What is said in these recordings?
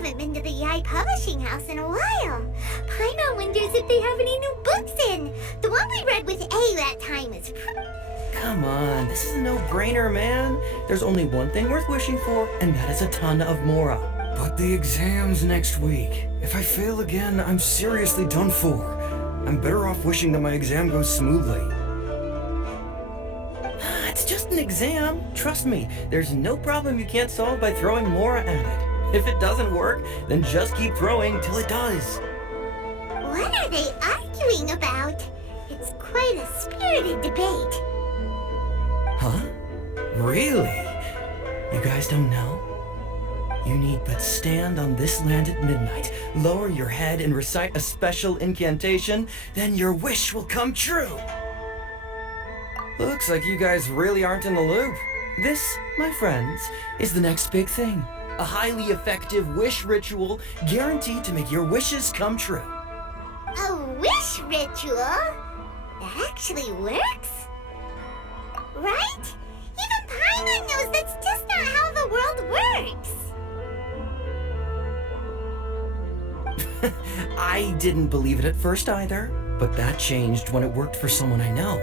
haven't been to the Yae publishing house in a while. Paimon wonders if they have any new books in. The one we read with A that time is Come on, this is a no-brainer, man. There's only one thing worth wishing for, and that is a ton of Mora. But the exam's next week. If I fail again, I'm seriously done for. I'm better off wishing that my exam goes smoothly. It's just an exam. Trust me, there's no problem you can't solve by throwing Mora at it. If it doesn't work, then just keep throwing till it does. What are they arguing about? It's quite a spirited debate. Huh? Really? You guys don't know? You need but stand on this land at midnight, lower your head and recite a special incantation, then your wish will come true. Looks like you guys really aren't in the loop. This, my friends, is the next big thing. A highly effective wish ritual guaranteed to make your wishes come true. A wish ritual? That actually works? Right? Even Paimon knows that's just not how the world works. I didn't believe it at first either, but that changed when it worked for someone I know.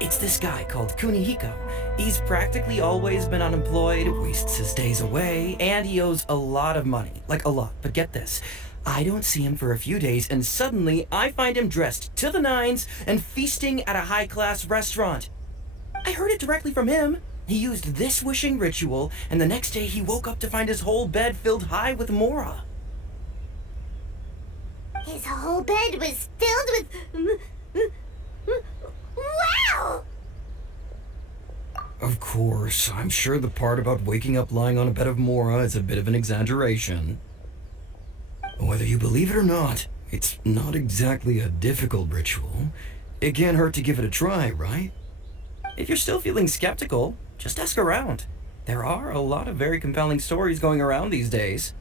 It's this guy called Kunihiko. He's practically always been unemployed, wastes his days away, and he owes a lot of money. Like a lot, but get this. I don't see him for a few days, and suddenly I find him dressed to the nines and feasting at a high-class restaurant. I heard it directly from him. He used this wishing ritual, and the next day he woke up to find his whole bed filled high with Mora. His whole bed was filled with... Wow! Of course, I'm sure the part about waking up lying on a bed of Mora is a bit of an exaggeration. Whether you believe it or not, it's not exactly a difficult ritual. It can't hurt to give it a try, right? If you're still feeling skeptical, just ask around. There are a lot of very compelling stories going around these days.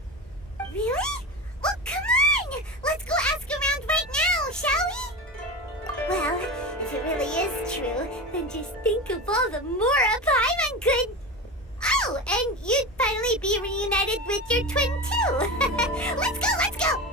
Really? Well, come on! Let's go ask around right now, shall we? Well, if it really is true, then just think of all the Mora Paimon could... Oh, and you'd finally be reunited with your twin, too. Let's go, let's go!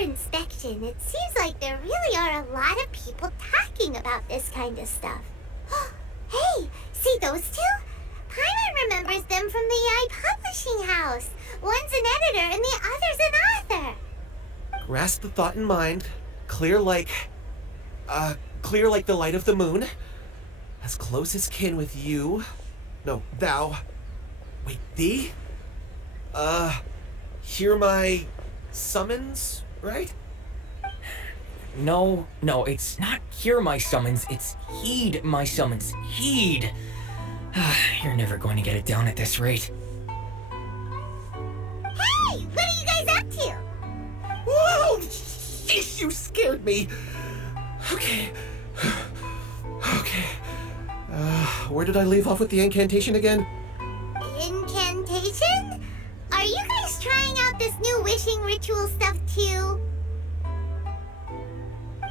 Inspection, it seems like there really are a lot of people talking about this kind of stuff. Hey, see those two? Paimon remembers them from the Yae publishing house. One's an editor and the other's an author. Grasp the thought in mind. Clear like the light of the moon. As close as kin with you. No, thou. Wait, thee? Hear my summons? Right? No, it's not hear my summons, it's heed my summons. Heed! You're never going to get it down at this rate. Hey, what are you guys up to? Whoa! Sheesh, you scared me! Okay. Where did I leave off with the incantation again? Incantation? Are you guys trying out this new wishing ritual stuff too?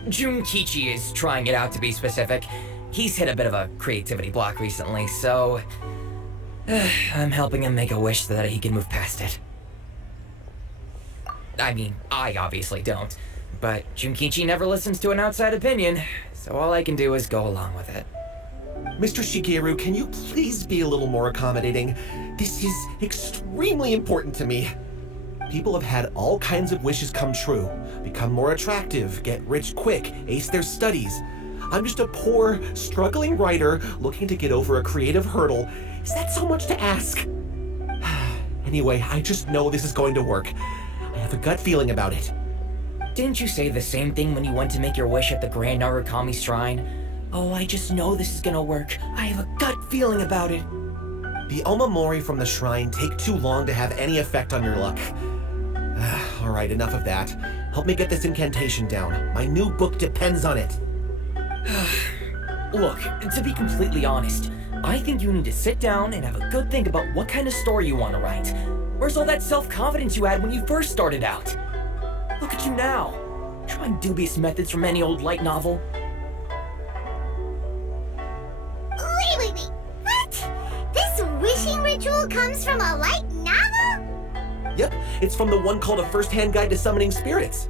Junkichi is trying it out, to be specific. He's hit a bit of a creativity block recently, so... I'm helping him make a wish so that he can move past it. I mean, I obviously don't, but Junkichi never listens to an outside opinion, so all I can do is go along with it. Mr. Shigeru, can you please be a little more accommodating? This is extremely important to me. People have had all kinds of wishes come true. Become more attractive, get rich quick, ace their studies. I'm just a poor, struggling writer looking to get over a creative hurdle. Is that so much to ask? Anyway, I just know this is going to work. I have a gut feeling about it. Didn't you say the same thing when you went to make your wish at the Grand Narukami Shrine? Oh, I just know this is gonna work. I have a gut feeling about it. The omamori from the shrine take too long to have any effect on your luck. Alright, enough of that. Help me get this incantation down. My new book depends on it. Look, to be completely honest, I think you need to sit down and have a good think about what kind of story you want to write. Where's all that self-confidence you had when you first started out? Look at you now, trying dubious methods from any old light novel. Wait. What? This wishing ritual comes from a light novel? Yep, it's from the one called A First-Hand Guide to Summoning Spirits.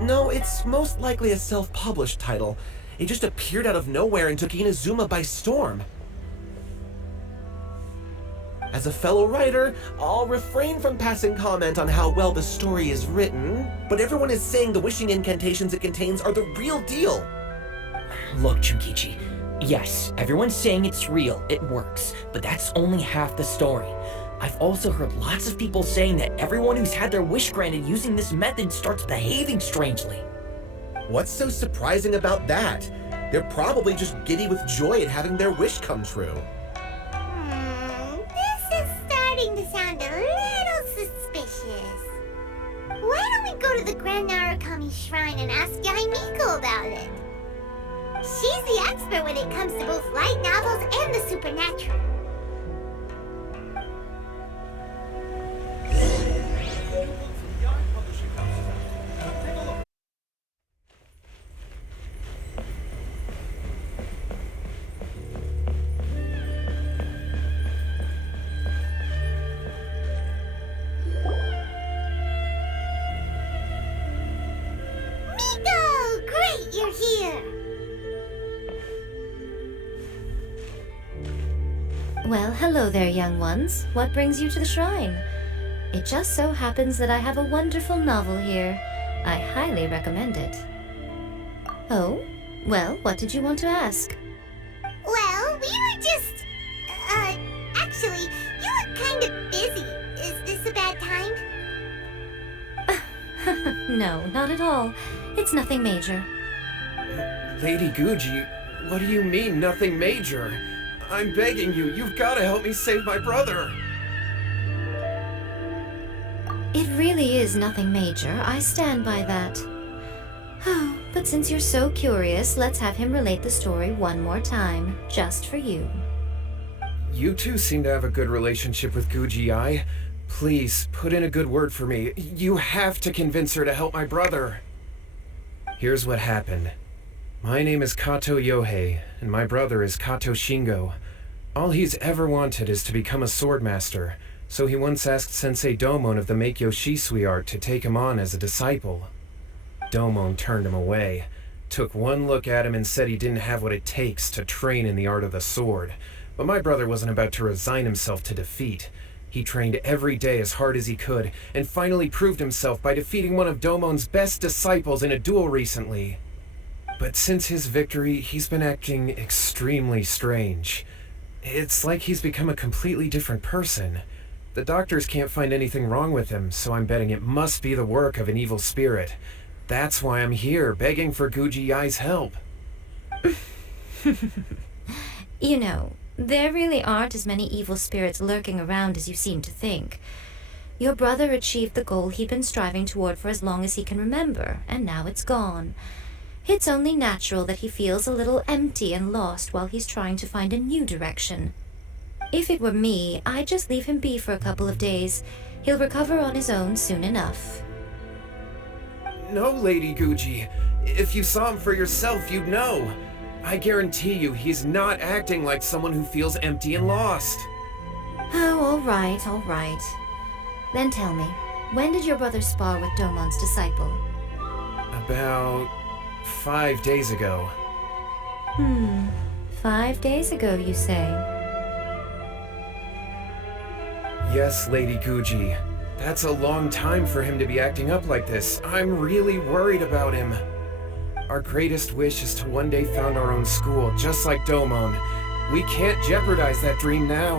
No, it's most likely a self-published title. It just appeared out of nowhere and took Inazuma by storm. As a fellow writer, I'll refrain from passing comment on how well the story is written, but everyone is saying the wishing incantations it contains are the real deal. Look, Junkichi, yes, everyone's saying it's real, it works, but that's only half the story. I've also heard lots of people saying that everyone who's had their wish granted using this method starts behaving strangely. What's so surprising about that? They're probably just giddy with joy at having their wish come true. This is starting to sound a little suspicious. Why don't we go to the Grand Narukami Shrine and ask Youhei Miko about it? She's the expert when it comes to both light novels and the supernatural. Miko! Great, you're here! Well, hello there, young ones. What brings you to the shrine? It just so happens that I have a wonderful novel here. I highly recommend it. Oh? Well, what did you want to ask? Well, we were just... actually, you look kind of busy. Is this a bad time? No, not at all. It's nothing major. Lady Guji, what do you mean, nothing major? I'm begging you, you've got to help me save my brother. It really is nothing major. I stand by that. Oh, but since you're so curious, let's have him relate the story one more time, just for you. You two seem to have a good relationship with Guji. Please, put in a good word for me. You have to convince her to help my brother. Here's what happened. My name is Kato Youhei, and my brother is Kato Shingo. All he's ever wanted is to become a swordmaster, so he once asked Sensei Domon of the Meikyo Shisui art to take him on as a disciple. Domon turned him away, took one look at him and said he didn't have what it takes to train in the art of the sword. But my brother wasn't about to resign himself to defeat. He trained every day as hard as he could, and finally proved himself by defeating one of Domon's best disciples in a duel recently. But since his victory, he's been acting extremely strange. It's like he's become a completely different person. The doctors can't find anything wrong with him, so I'm betting it must be the work of an evil spirit. That's why I'm here, begging for Guji-Ai's help. You know, there really aren't as many evil spirits lurking around as you seem to think. Your brother achieved the goal he'd been striving toward for as long as he can remember, and now it's gone. It's only natural that he feels a little empty and lost while he's trying to find a new direction. If it were me, I'd just leave him be for a couple of days. He'll recover on his own soon enough. No, Lady Guji. If you saw him for yourself, you'd know. I guarantee you he's not acting like someone who feels empty and lost. Oh, all right. Then tell me, when did your brother spar with Domon's disciple? About 5 days ago. 5 days ago, you say? Yes, Lady Guji. That's a long time for him to be acting up like this. I'm really worried about him. Our greatest wish is to one day found our own school, just like Domon. We can't jeopardize that dream now.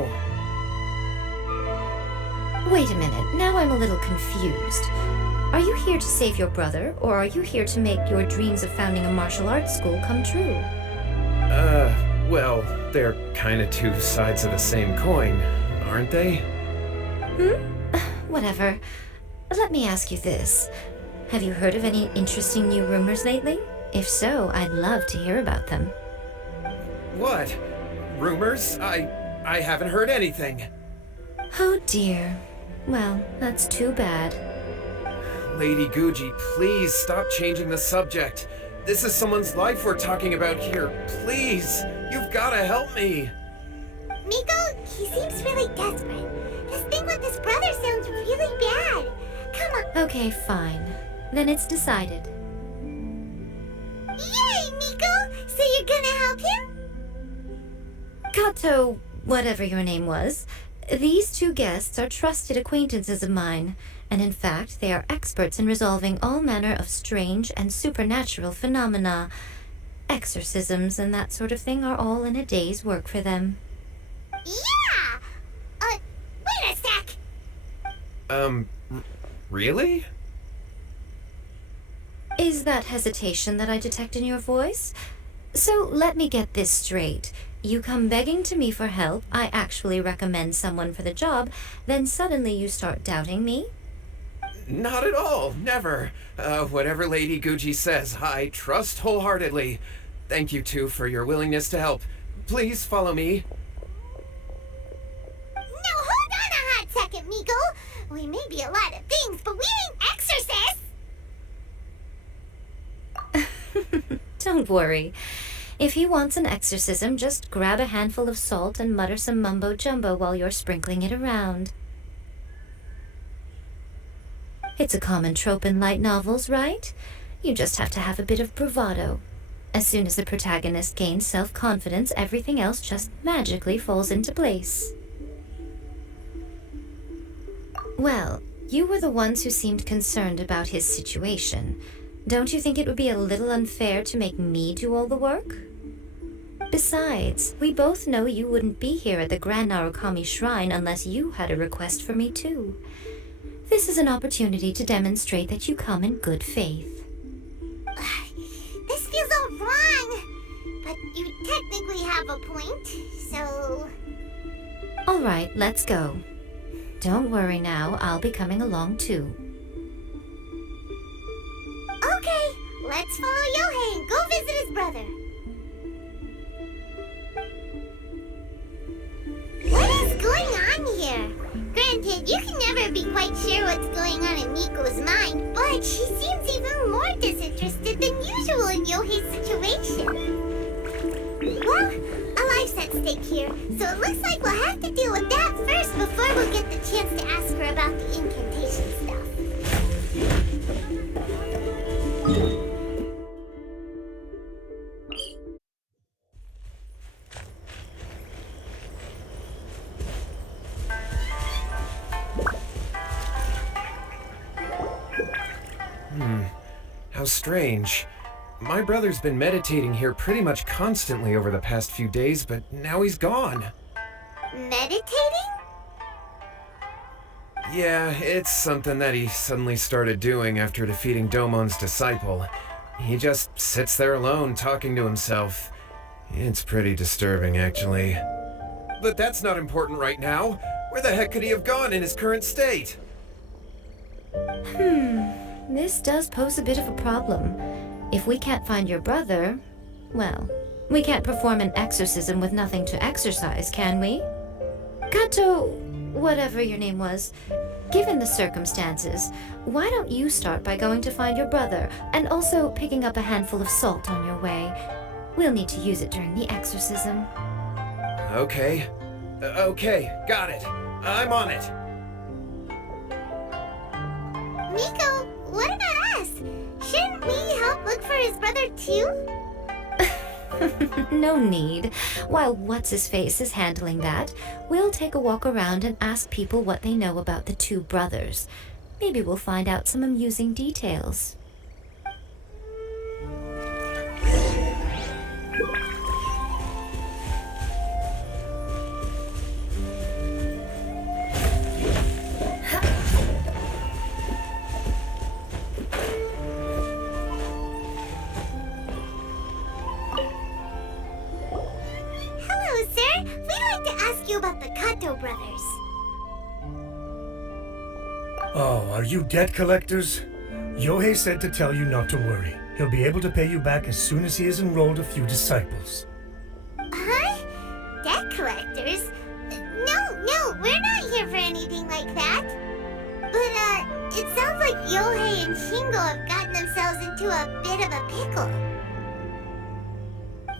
Wait a minute, now I'm a little confused. Are you here to save your brother, or are you here to make your dreams of founding a martial arts school come true? Well, they're kinda two sides of the same coin, aren't they? Whatever. Let me ask you this. Have you heard of any interesting new rumors lately? If so, I'd love to hear about them. What? Rumors? I haven't heard anything. Oh dear. Well, that's too bad. Lady Guji, please stop changing the subject. This is someone's life we're talking about here. Please, you've got to help me. Miko, he seems really desperate. This thing with his brother sounds really bad. Come on. Okay, fine. Then it's decided. Yay, Miko! So you're gonna help him? Katou, whatever your name was, these two guests are trusted acquaintances of mine, and in fact, they are experts in resolving all manner of strange and supernatural phenomena. Exorcisms and that sort of thing are all in a day's work for them. Yeah! Wait a sec! Really? Is that hesitation that I detect in your voice? So let me get this straight. You come begging to me for help, I actually recommend someone for the job, then suddenly you start doubting me? Not at all, never. Whatever Lady Guji says, I trust wholeheartedly. Thank you two for your willingness to help. Please follow me. No, hold on a hot second, Miko. We may be a lot of things, but we ain't exorcists. Don't worry. If he wants an exorcism, just grab a handful of salt and mutter some mumbo-jumbo while you're sprinkling it around. It's a common trope in light novels, right? You just have to have a bit of bravado. As soon as the protagonist gains self-confidence, everything else just magically falls into place. Well, you were the ones who seemed concerned about his situation. Don't you think it would be a little unfair to make me do all the work? Besides, we both know you wouldn't be here at the Grand Narukami Shrine unless you had a request for me too. This is an opportunity to demonstrate that you come in good faith. This feels all wrong. But you technically have a point, so... Alright, let's go. Don't worry now, I'll be coming along too. Okay, let's follow Youhei and go visit his brother. What is going on here? Granted, you can never be quite sure what's going on in Miko's mind, but she seems even more disinterested than usual in Youhei's situation. Well, a life's at stake here, so it looks like we'll have to deal with that first before we'll get the chance to ask her about the incantation stuff. How strange. My brother's been meditating here pretty much constantly over the past few days, but now he's gone. Meditating? Yeah, it's something that he suddenly started doing after defeating Domon's disciple. He just sits there alone, talking to himself. It's pretty disturbing, actually. But that's not important right now. Where the heck could he have gone in his current state? This does pose a bit of a problem. If we can't find your brother, well, we can't perform an exorcism with nothing to exorcise, can we? Katou, whatever your name was, given the circumstances, why don't you start by going to find your brother and also picking up a handful of salt on your way? We'll need to use it during the exorcism. Okay. Okay, got it. I'm on it. Miko, what about us? Shouldn't we help look for his brother too? No need. While What's-His-Face is handling that, we'll take a walk around and ask people what they know about the two brothers. Maybe we'll find out some amusing details. Hello, sir. We'd like to ask you about the Katou brothers. Oh, are you debt collectors? Youhei said to tell you not to worry. He'll be able to pay you back as soon as he has enrolled a few disciples. Huh? Debt collectors? No, we're not here for anything like that. But, it sounds like Youhei and Shingo have gotten themselves into a bit of a pickle.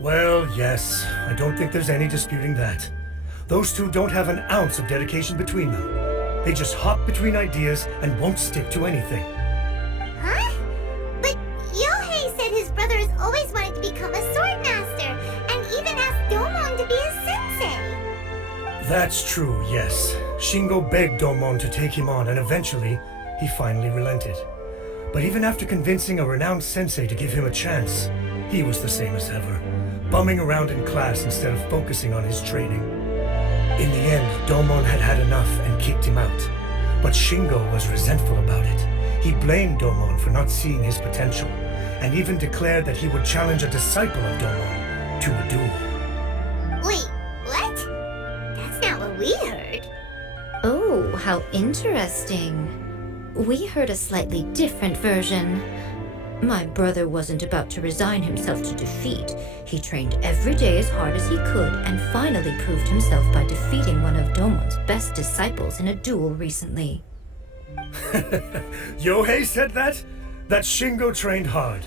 Well, yes, I don't think there's any disputing that. Those two don't have an ounce of dedication between them. They just hop between ideas and won't stick to anything. Huh? But Youhei said his brother has always wanted to become a sword master, and even asked Domon to be his sensei. That's true, yes. Shingo begged Domon to take him on, and eventually, he finally relented. But even after convincing a renowned sensei to give him a chance, he was the same as ever, bumming around in class instead of focusing on his training. In the end, Domon had had enough and kicked him out. But Shingo was resentful about it. He blamed Domon for not seeing his potential, and even declared that he would challenge a disciple of Domon to a duel. Wait, what? That's not what we heard. Oh, how interesting. We heard a slightly different version. My brother wasn't about to resign himself to defeat. He trained every day as hard as he could and finally proved himself by defeating one of Domon's best disciples in a duel recently. Youhei said that? That Shingo trained hard.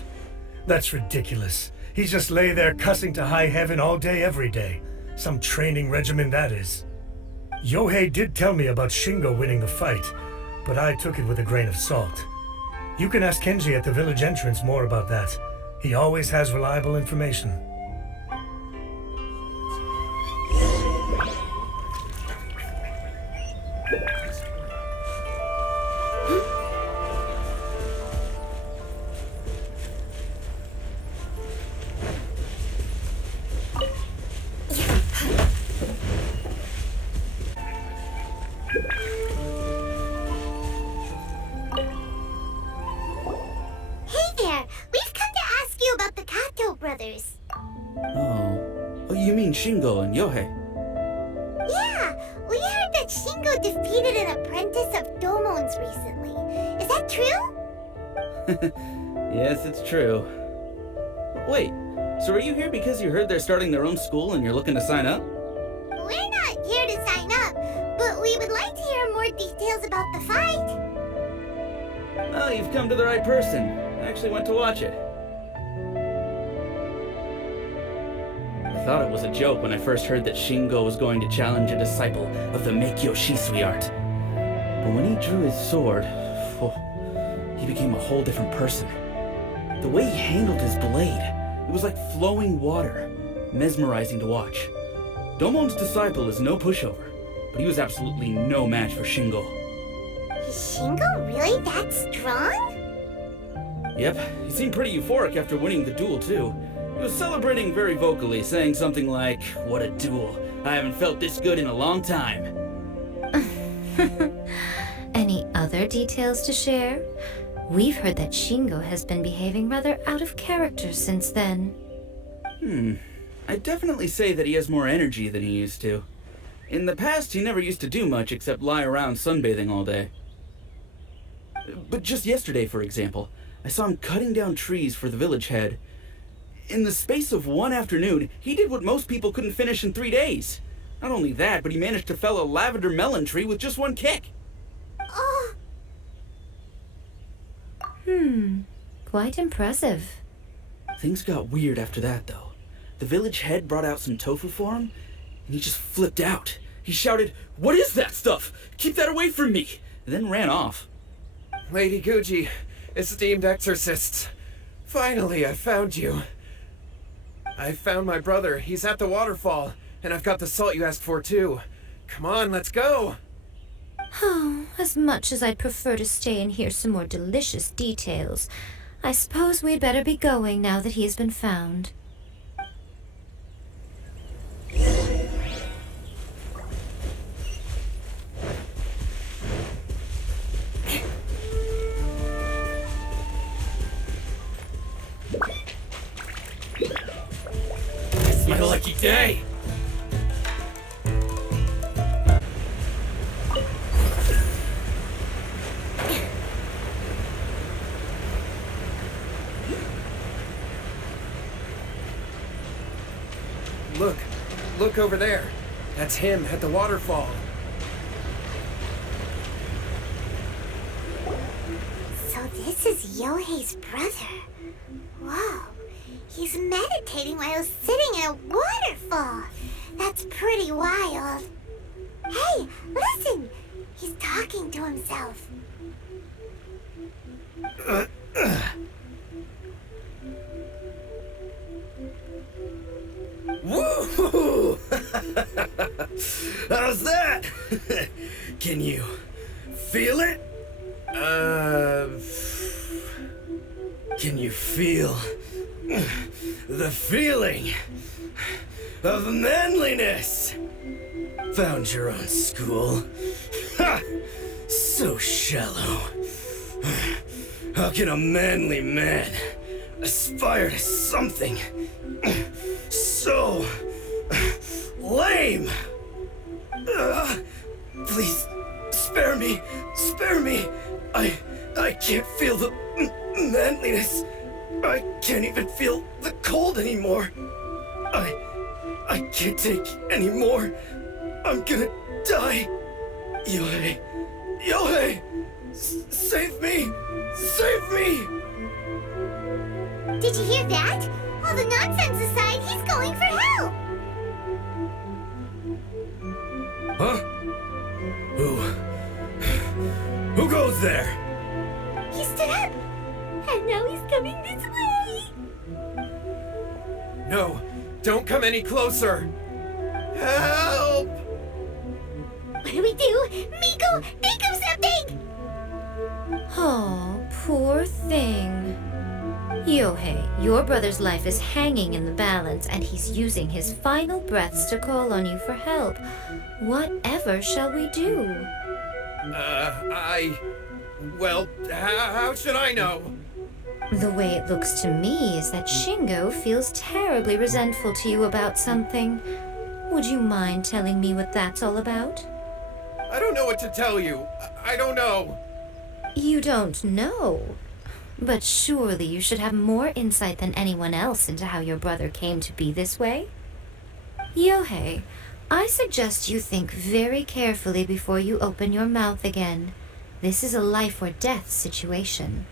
That's ridiculous. He just lay there cussing to high heaven all day every day. Some training regimen that is. Youhei did tell me about Shingo winning the fight, but I took it with a grain of salt. You can ask Kenji at the village entrance more about that. He always has reliable information. Oh, you mean Shingo and Youhei? Yeah, we heard that Shingo defeated an apprentice of Domon's recently. Is that true? Yes, it's true. Wait, so are you here because you heard they're starting their own school and you're looking to sign up? We're not here to sign up, but we would like to hear more details about the fight. Well, you've come to the right person. I actually went to watch it. I thought it was a joke when I first heard that Shingo was going to challenge a disciple of the Meikyo Shisui art. But when he drew his sword, he became a whole different person. The way he handled his blade, it was like flowing water, mesmerizing to watch. Domon's disciple is no pushover, but he was absolutely no match for Shingo. Is Shingo really that strong? Yep, he seemed pretty euphoric after winning the duel too. He was celebrating very vocally, saying something like, "What a duel. I haven't felt this good in a long time." Any other details to share? We've heard that Shingo has been behaving rather out of character since then. I'd definitely say that he has more energy than he used to. In the past, he never used to do much except lie around sunbathing all day. But just yesterday, for example, I saw him cutting down trees for the village head. In the space of one afternoon, he did what most people couldn't finish in 3 days. Not only that, but he managed to fell a lavender melon tree with just one kick. Oh. Quite impressive. Things got weird after that, though. The village head brought out some tofu for him, and he just flipped out. He shouted, "What is that stuff? Keep that away from me!" and then ran off. Lady Guji, esteemed exorcists, finally I found you. I found my brother. He's at the waterfall, and I've got the salt you asked for too. Come on, let's go! Oh, as much as I'd prefer to stay and hear some more delicious details, I suppose we'd better be going now that he has been found. It's my lucky day! Look over there. That's him at the waterfall. So this is Youhei's brother. Whoa. He's meditating while sitting at a waterfall. That's pretty wild. Hey, listen! He's talking to himself. Woo! How's that? Can you feel it? Can you feel the feeling of manliness? Found your own school. Ha! So shallow. How can a manly man aspire to something so lame? Please, spare me. I can't feel the manliness. I can't even feel the cold anymore. I can't take any more. I'm gonna die. Youhei! Save me! Save me! Did you hear that? All the nonsense aside, he's going for help! Huh? Who goes there? He stood up! And now he's coming this way! No, don't come any closer. Help! What do we do? Miko, think of something! Oh, poor thing. Youhei, your brother's life is hanging in the balance, and he's using his final breaths to call on you for help. Whatever shall we do? Well, how should I know? The way it looks to me is that Shingo feels terribly resentful to you about something. Would you mind telling me what that's all about? I don't know what to tell you. I don't know. You don't know? But surely you should have more insight than anyone else into how your brother came to be this way? Youhei, I suggest you think very carefully before you open your mouth again. This is a life or death situation.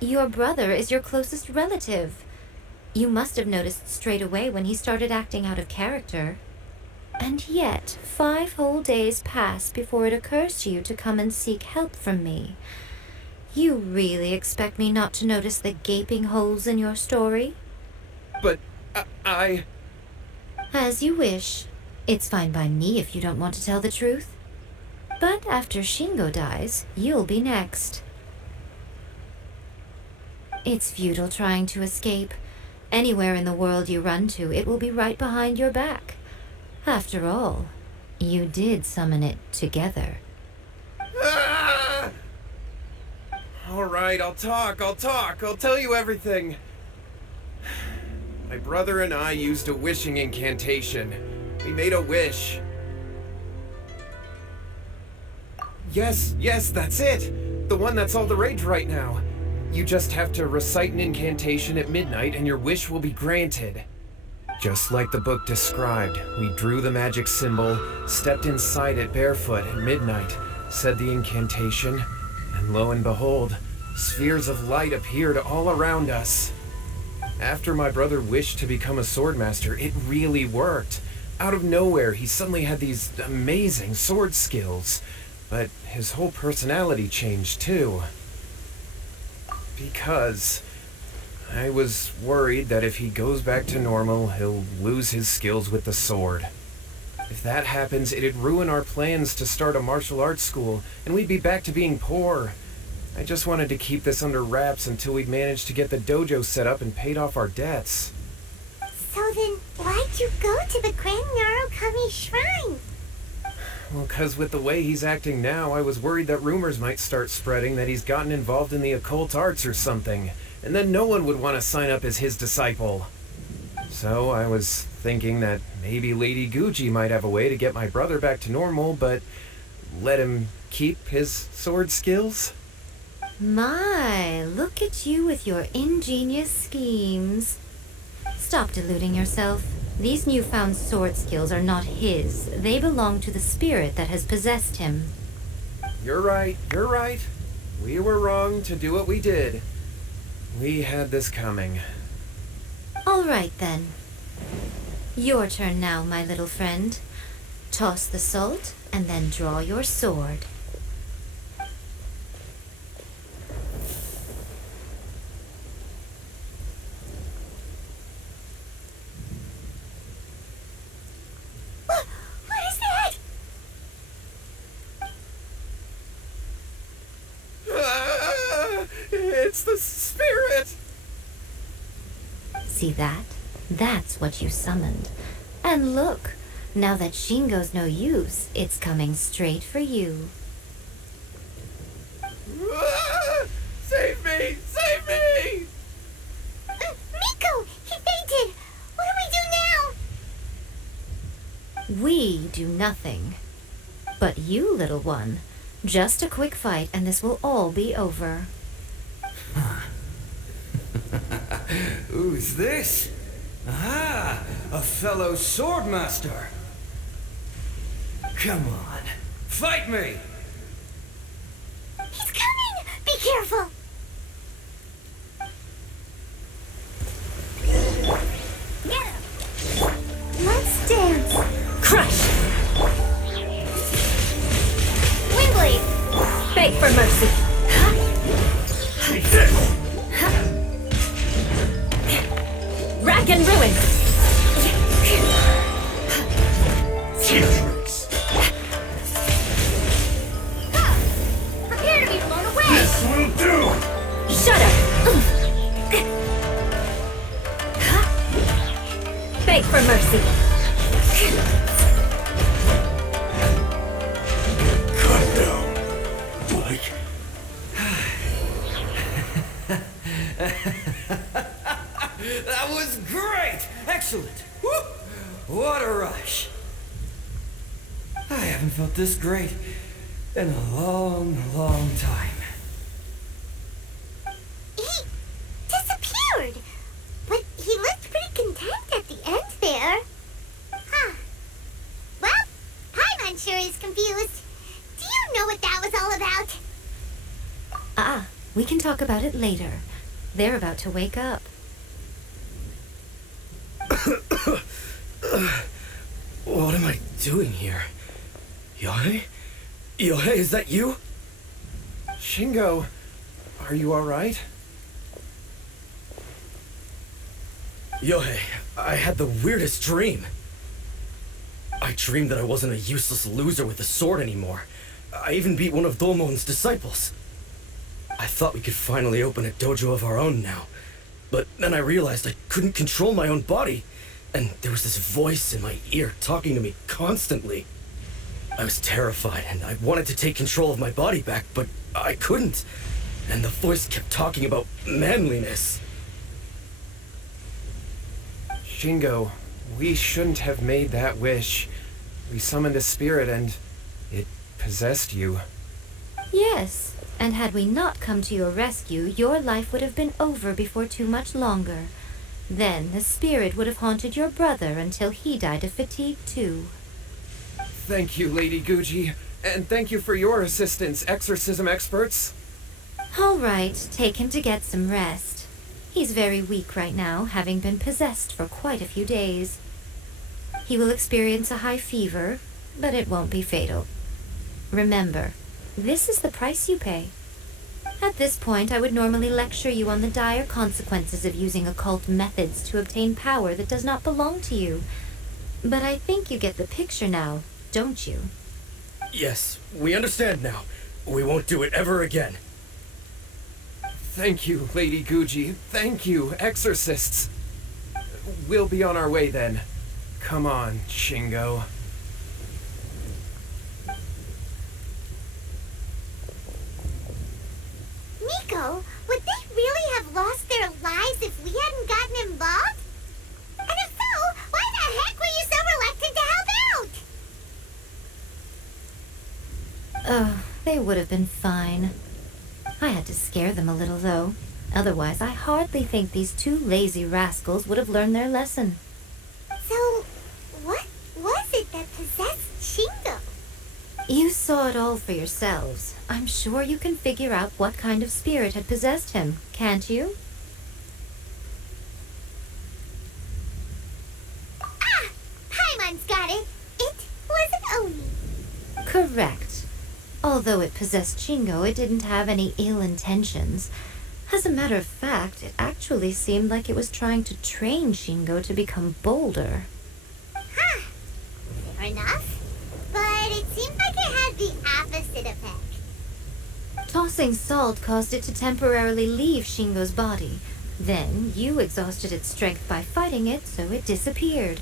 Your brother is your closest relative. You must have noticed straight away when he started acting out of character. And yet, 5 whole days pass before it occurs to you to come and seek help from me. You really expect me not to notice the gaping holes in your story? But, I... As you wish. It's fine by me if you don't want to tell the truth. But after Shingo dies, you'll be next. It's futile trying to escape. Anywhere in the world you run to, it will be right behind your back. After all, you did summon it together. Ah! All right, I'll talk. I'll tell you everything. My brother and I used a wishing incantation. We made a wish. Yes, that's it. The one that's all the rage right now. You just have to recite an incantation at midnight and your wish will be granted. Just like the book described, we drew the magic symbol, stepped inside it barefoot at midnight, said the incantation, and lo and behold, spheres of light appeared all around us. After my brother wished to become a swordmaster, it really worked. Out of nowhere, he suddenly had these amazing sword skills, but his whole personality changed too. Because I was worried that if he goes back to normal, he'll lose his skills with the sword. If that happens, it'd ruin our plans to start a martial arts school, and we'd be back to being poor. I just wanted to keep this under wraps until we'd managed to get the dojo set up and paid off our debts. So then, why'd you go to the Grand Narukami Shrine? Well, 'cause with the way he's acting now, I was worried that rumors might start spreading that he's gotten involved in the occult arts or something, and then no one would want to sign up as his disciple. So I was thinking that maybe Lady Gucci might have a way to get my brother back to normal, but let him keep his sword skills? My, look at you with your ingenious schemes. Stop deluding yourself. These newfound sword skills are not his. They belong to the spirit that has possessed him. You're right. We were wrong to do what we did. We had this coming. All right, then. Your turn now, my little friend. Toss the salt, and then draw your sword. What is that? It's the spirit! See that? That's what you summoned. And look, now that Shingo's no use, it's coming straight for you. Save me! Save me! Miko! He fainted! What do we do now? We do nothing. But you, little one, just a quick fight and this will all be over. Who's this? Ah, a fellow swordmaster. Come on, fight me! He's coming! Be careful! Get him! Let's dance! Crush! Windblade! Beg for mercy! Rack and ruin! Prepare to be blown away! This will do! Shut up! Beg for mercy! Cut down, Mike. That was great! Excellent! Woo! What a rush! I haven't felt this great in a long, long time. He disappeared! But he looked pretty content at the end there. Huh. Well, I'm unsure he's confused. Do you know what that was all about? We can talk about it later. They're about to wake up. What am I doing here? Youhei? Youhei, is that you? Shingo, are you alright? Youhei, I had the weirdest dream. I dreamed that I wasn't a useless loser with a sword anymore. I even beat one of Domon's disciples. I thought we could finally open a dojo of our own now. But then I realized I couldn't control my own body. And there was this voice in my ear talking to me constantly. I was terrified and I wanted to take control of my body back, but I couldn't. And the voice kept talking about manliness. Shingo, we shouldn't have made that wish. We summoned a spirit and it possessed you. Yes, and had we not come to your rescue, your life would have been over before too much longer. Then the spirit would have haunted your brother until he died of fatigue too. Thank you, Lady Guji. And thank you for your assistance, exorcism experts. All right, take him to get some rest. He's very weak right now, having been possessed for quite a few days. He will experience a high fever, but it won't be fatal. Remember, this is the price you pay. At this point, I would normally lecture you on the dire consequences of using occult methods to obtain power that does not belong to you. But I think you get the picture now, don't you? Yes, we understand now. We won't do it ever again. Thank you, Lady Guji. Thank you, exorcists. We'll be on our way then. Come on, Shingo. Miko, would they really have lost their lives if we hadn't gotten involved? And if so, why the heck were you so reluctant to help out? Oh, they would have been fine. I had to scare them a little, though. Otherwise, I hardly think these two lazy rascals would have learned their lesson. So, what was it that possessed Shingo? You saw it all for yourselves. I'm sure you can figure out what kind of spirit had possessed him, can't you? Ah! Paimon's got it! It was Oni. Correct. Although it possessed Shingo, it didn't have any ill intentions. As a matter of fact, it actually seemed like it was trying to train Shingo to become bolder. Huh. Fair enough. But it seemed like it had the opposite effect. Tossing salt caused it to temporarily leave Shingo's body. Then, you exhausted its strength by fighting it, so it disappeared.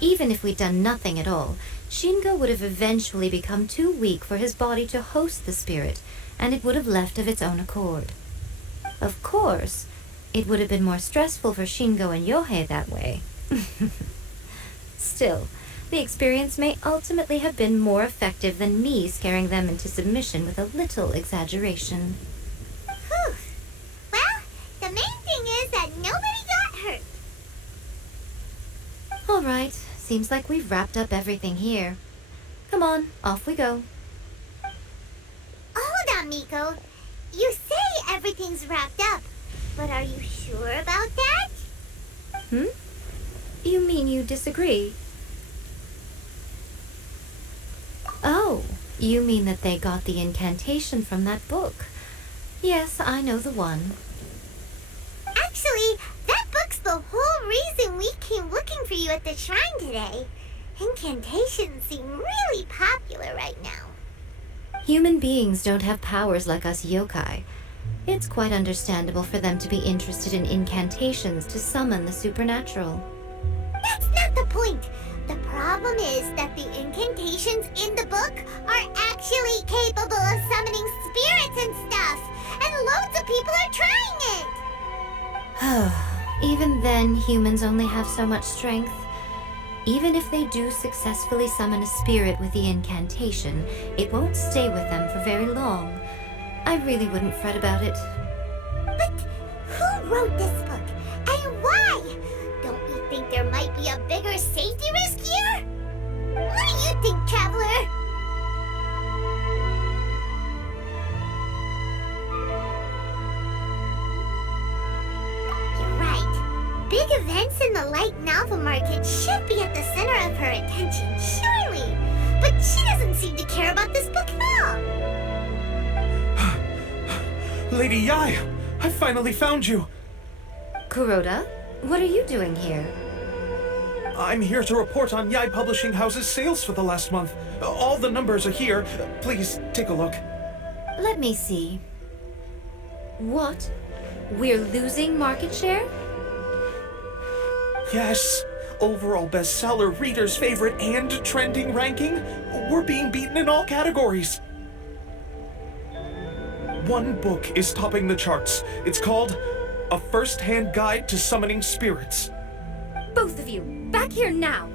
Even if we'd done nothing at all, Shingo would have eventually become too weak for his body to host the spirit, and it would have left of its own accord. Of course, it would have been more stressful for Shingo and Youhei that way. Still, the experience may ultimately have been more effective than me scaring them into submission with a little exaggeration. Whew. Well, the main thing is that nobody got hurt. All right, seems like we've wrapped up everything here. Come on, off we go. Hold on, Miko. You say everything's wrapped up, but are you sure about that? You mean you disagree? Oh, you mean that they got the incantation from that book. Yes, I know the one. Actually, that book's the whole reason we came looking for you at the shrine today. Incantations seem really popular right now. Human beings don't have powers like us yokai. It's quite understandable for them to be interested in incantations to summon the supernatural. That's not the point. The problem is that the incantations in the book are actually capable of summoning spirits and stuff, and loads of people are trying it. Even then, humans only have so much strength. Even if they do successfully summon a spirit with the incantation, it won't stay with them for very long. I really wouldn't fret about it. But who wrote this book, and why? Don't you think there might be a bigger safety risk here? What do you think, Traveler? You're right. Big events in the light novel market should be at the center of her attention, surely. But she doesn't seem to care about this book at all. Lady Yae, I finally found you. Kuroda, what are you doing here? I'm here to report on Yae Publishing House's sales for the last month. All the numbers are here. Please, take a look. Let me see. What? We're losing market share? Yes. Overall bestseller, reader's favorite, and trending ranking. We're being beaten in all categories. One book is topping the charts. It's called A First-Hand Guide to Summoning Spirits. Both of you, back here now!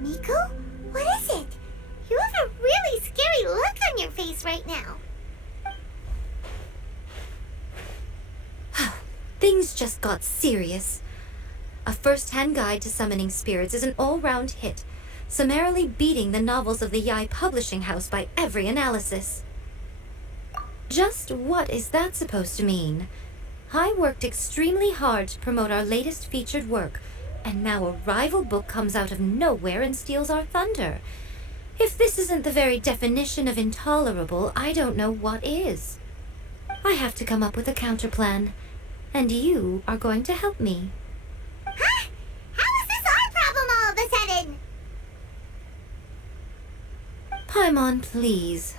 Miko? What is it? You have a really scary look on your face right now. Things just got serious. A First-Hand Guide to Summoning Spirits is an all-round hit, summarily beating the novels of the Yae Publishing House by every analysis. Just what is that supposed to mean? I worked extremely hard to promote our latest featured work, and now a rival book comes out of nowhere and steals our thunder. If this isn't the very definition of intolerable, I don't know what is. I have to come up with a counterplan, and you are going to help me. Huh? How is this our problem all of a sudden? Paimon, please.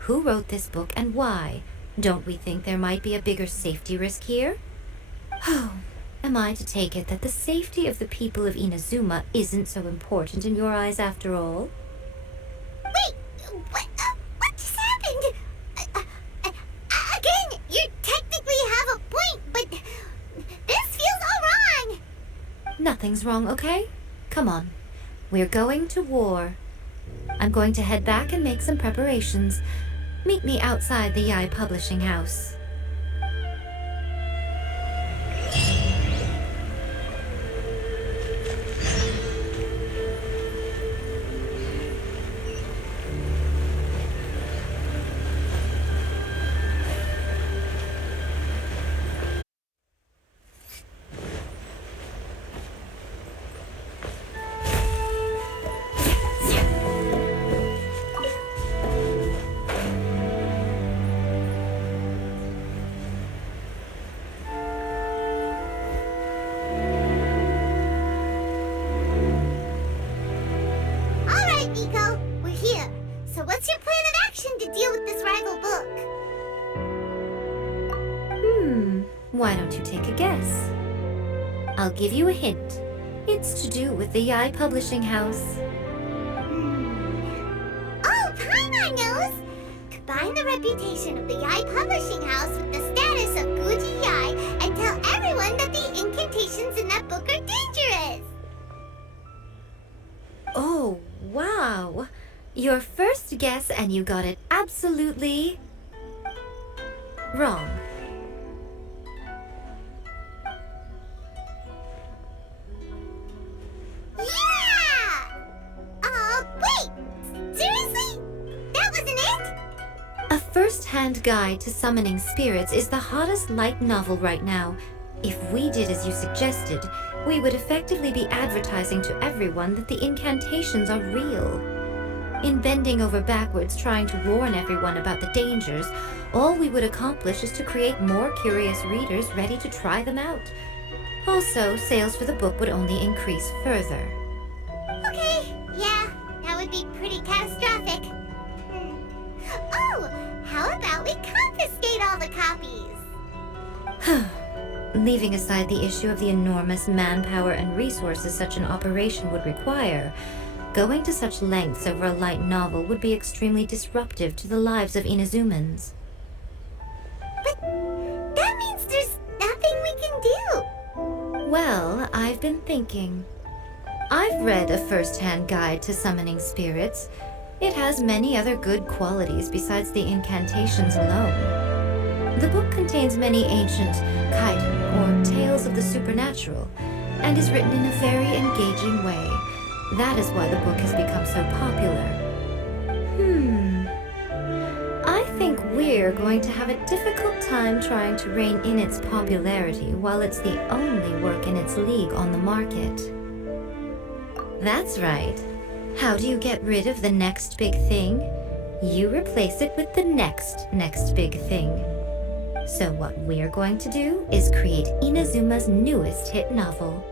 Who wrote this book and why? Don't we think there might be a bigger safety risk here? Oh, am I to take it that the safety of the people of Inazuma isn't so important in your eyes after all? Wait, what just happened? Again, you technically have a point, but this feels all wrong. Nothing's wrong, okay? Come on. We're going to war. I'm going to head back and make some preparations. Meet me outside the Youhei publishing house. Alright, Miko, we're here. So what's your plan of action to deal with this rival book? Why don't you take a guess? I'll give you a hint. It's to do with the Youhei publishing house. Oh, Paimon knows! Combine the reputation of the Youhei publishing house with the status of Guji Youhei and tell everyone that the incantations in that book are dangerous! Oh, wow. Your first guess and you got it absolutely wrong. Yeah! Wait! Seriously? That wasn't it? A first-hand guide to summoning spirits is the hottest light novel right now. If we did as you suggested, we would effectively be advertising to everyone that the incantations are real. In bending over backwards trying to warn everyone about the dangers, all we would accomplish is to create more curious readers ready to try them out. Also, sales for the book would only increase further. Okay, yeah, that would be pretty catastrophic. Oh, how about we confiscate all the copies? Leaving aside the issue of the enormous manpower and resources such an operation would require, going to such lengths over a light novel would be extremely disruptive to the lives of Inazumans. But that means there's nothing we can do. Well, I've been thinking. I've read a first-hand guide to summoning spirits. It has many other good qualities besides the incantations alone. The book contains many ancient kaidan, or tales of the supernatural, and is written in a very engaging way. That is why the book has become so popular. I think we're going to have a difficult time trying to rein in its popularity while it's the only work in its league on the market. That's right. How do you get rid of the next big thing? You replace it with the next big thing. So what we're going to do is create Inazuma's newest hit novel.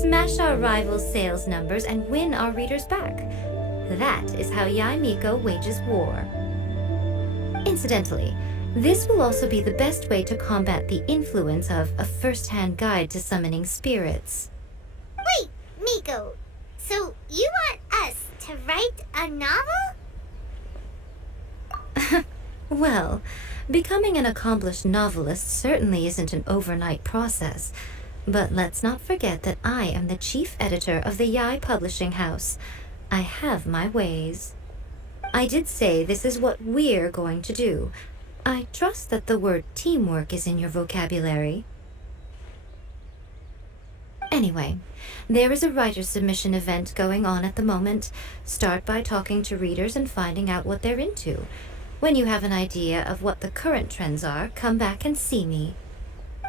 Smash our rival's sales numbers and win our readers back. That is how Youhei Miko wages war. Incidentally, this will also be the best way to combat the influence of a first-hand guide to summoning spirits. Wait, Miko, so you want us to write a novel? Well, becoming an accomplished novelist certainly isn't an overnight process. But let's not forget that I am the chief editor of the Youhei publishing house. I have my ways. I did say this is what we're going to do. I trust that the word teamwork is in your vocabulary. Anyway, there is a writer submission event going on at the moment. Start by talking to readers and finding out what they're into. When you have an idea of what the current trends are, come back and see me.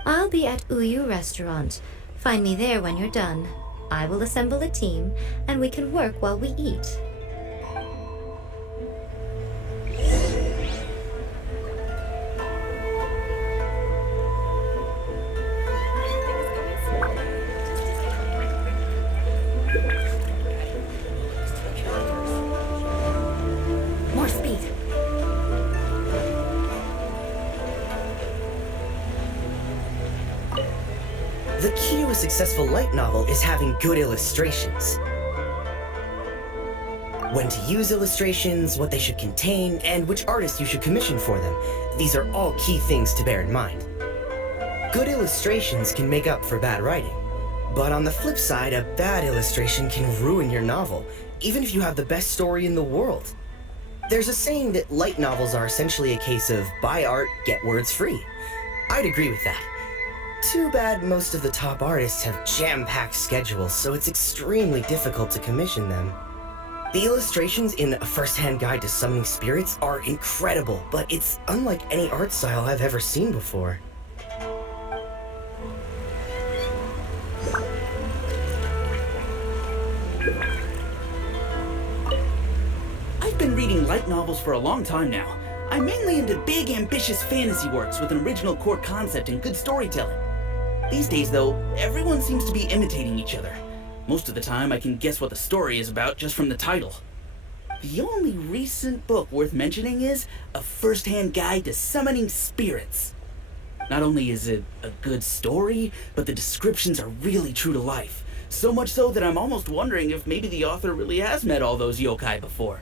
I'll be at Uyou restaurant. Find me there when you're done. I will assemble a team, and we can work while we eat. More speed. The key to a successful light novel is having good illustrations. When to use illustrations, what they should contain, and which artist you should commission for them. These are all key things to bear in mind. Good illustrations can make up for bad writing. But on the flip side, a bad illustration can ruin your novel. even if you have the best story in the world. There's a saying that light novels are essentially a case of buy art, get words free. I'd agree with that. Too bad most of the top artists have jam-packed schedules, so it's extremely difficult to commission them. The illustrations in A First-Hand Guide to Summoning Spirits are incredible, but it's unlike any art style I've ever seen before. I've been reading light novels for a long time now. I'm mainly into big, ambitious fantasy works with an original core concept and good storytelling. These days, though, everyone seems to be imitating each other. Most of the time, I can guess what the story is about just from the title. The only recent book worth mentioning is A First-Hand Guide to Summoning Spirits. Not only is it a good story, but the descriptions are really true to life. So much so that I'm almost wondering if maybe the author really has met all those yokai before.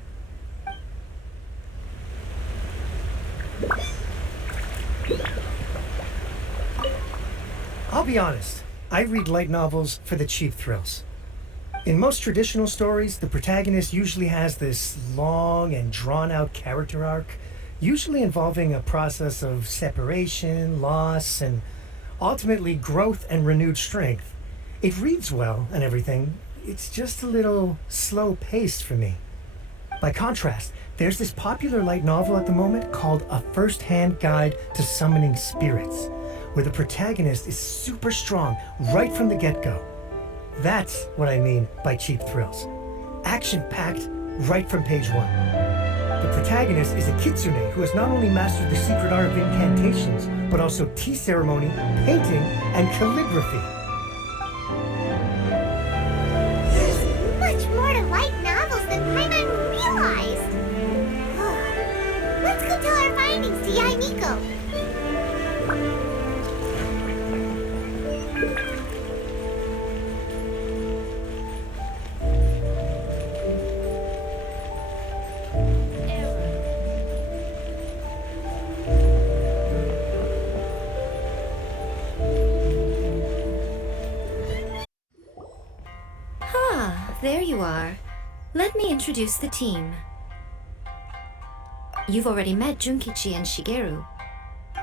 I'll be honest, I read light novels for the cheap thrills. In most traditional stories, the protagonist usually has this long and drawn-out character arc, usually involving a process of separation, loss, and ultimately growth and renewed strength. It reads well and everything, it's just a little slow-paced for me. By contrast, there's this popular light novel at the moment called A First-Hand Guide to Summoning Spirits, where the protagonist is super strong right from the get-go. That's what I mean by cheap thrills. Action-packed right from page one. The protagonist is a kitsune who has not only mastered the secret art of incantations, but also tea ceremony, painting, and calligraphy. There's much more to light novels than Paimon realized. Let's go tell our findings to Youhei Miko. There you are. Let me introduce the team. You've already met Junkichi and Shigeru.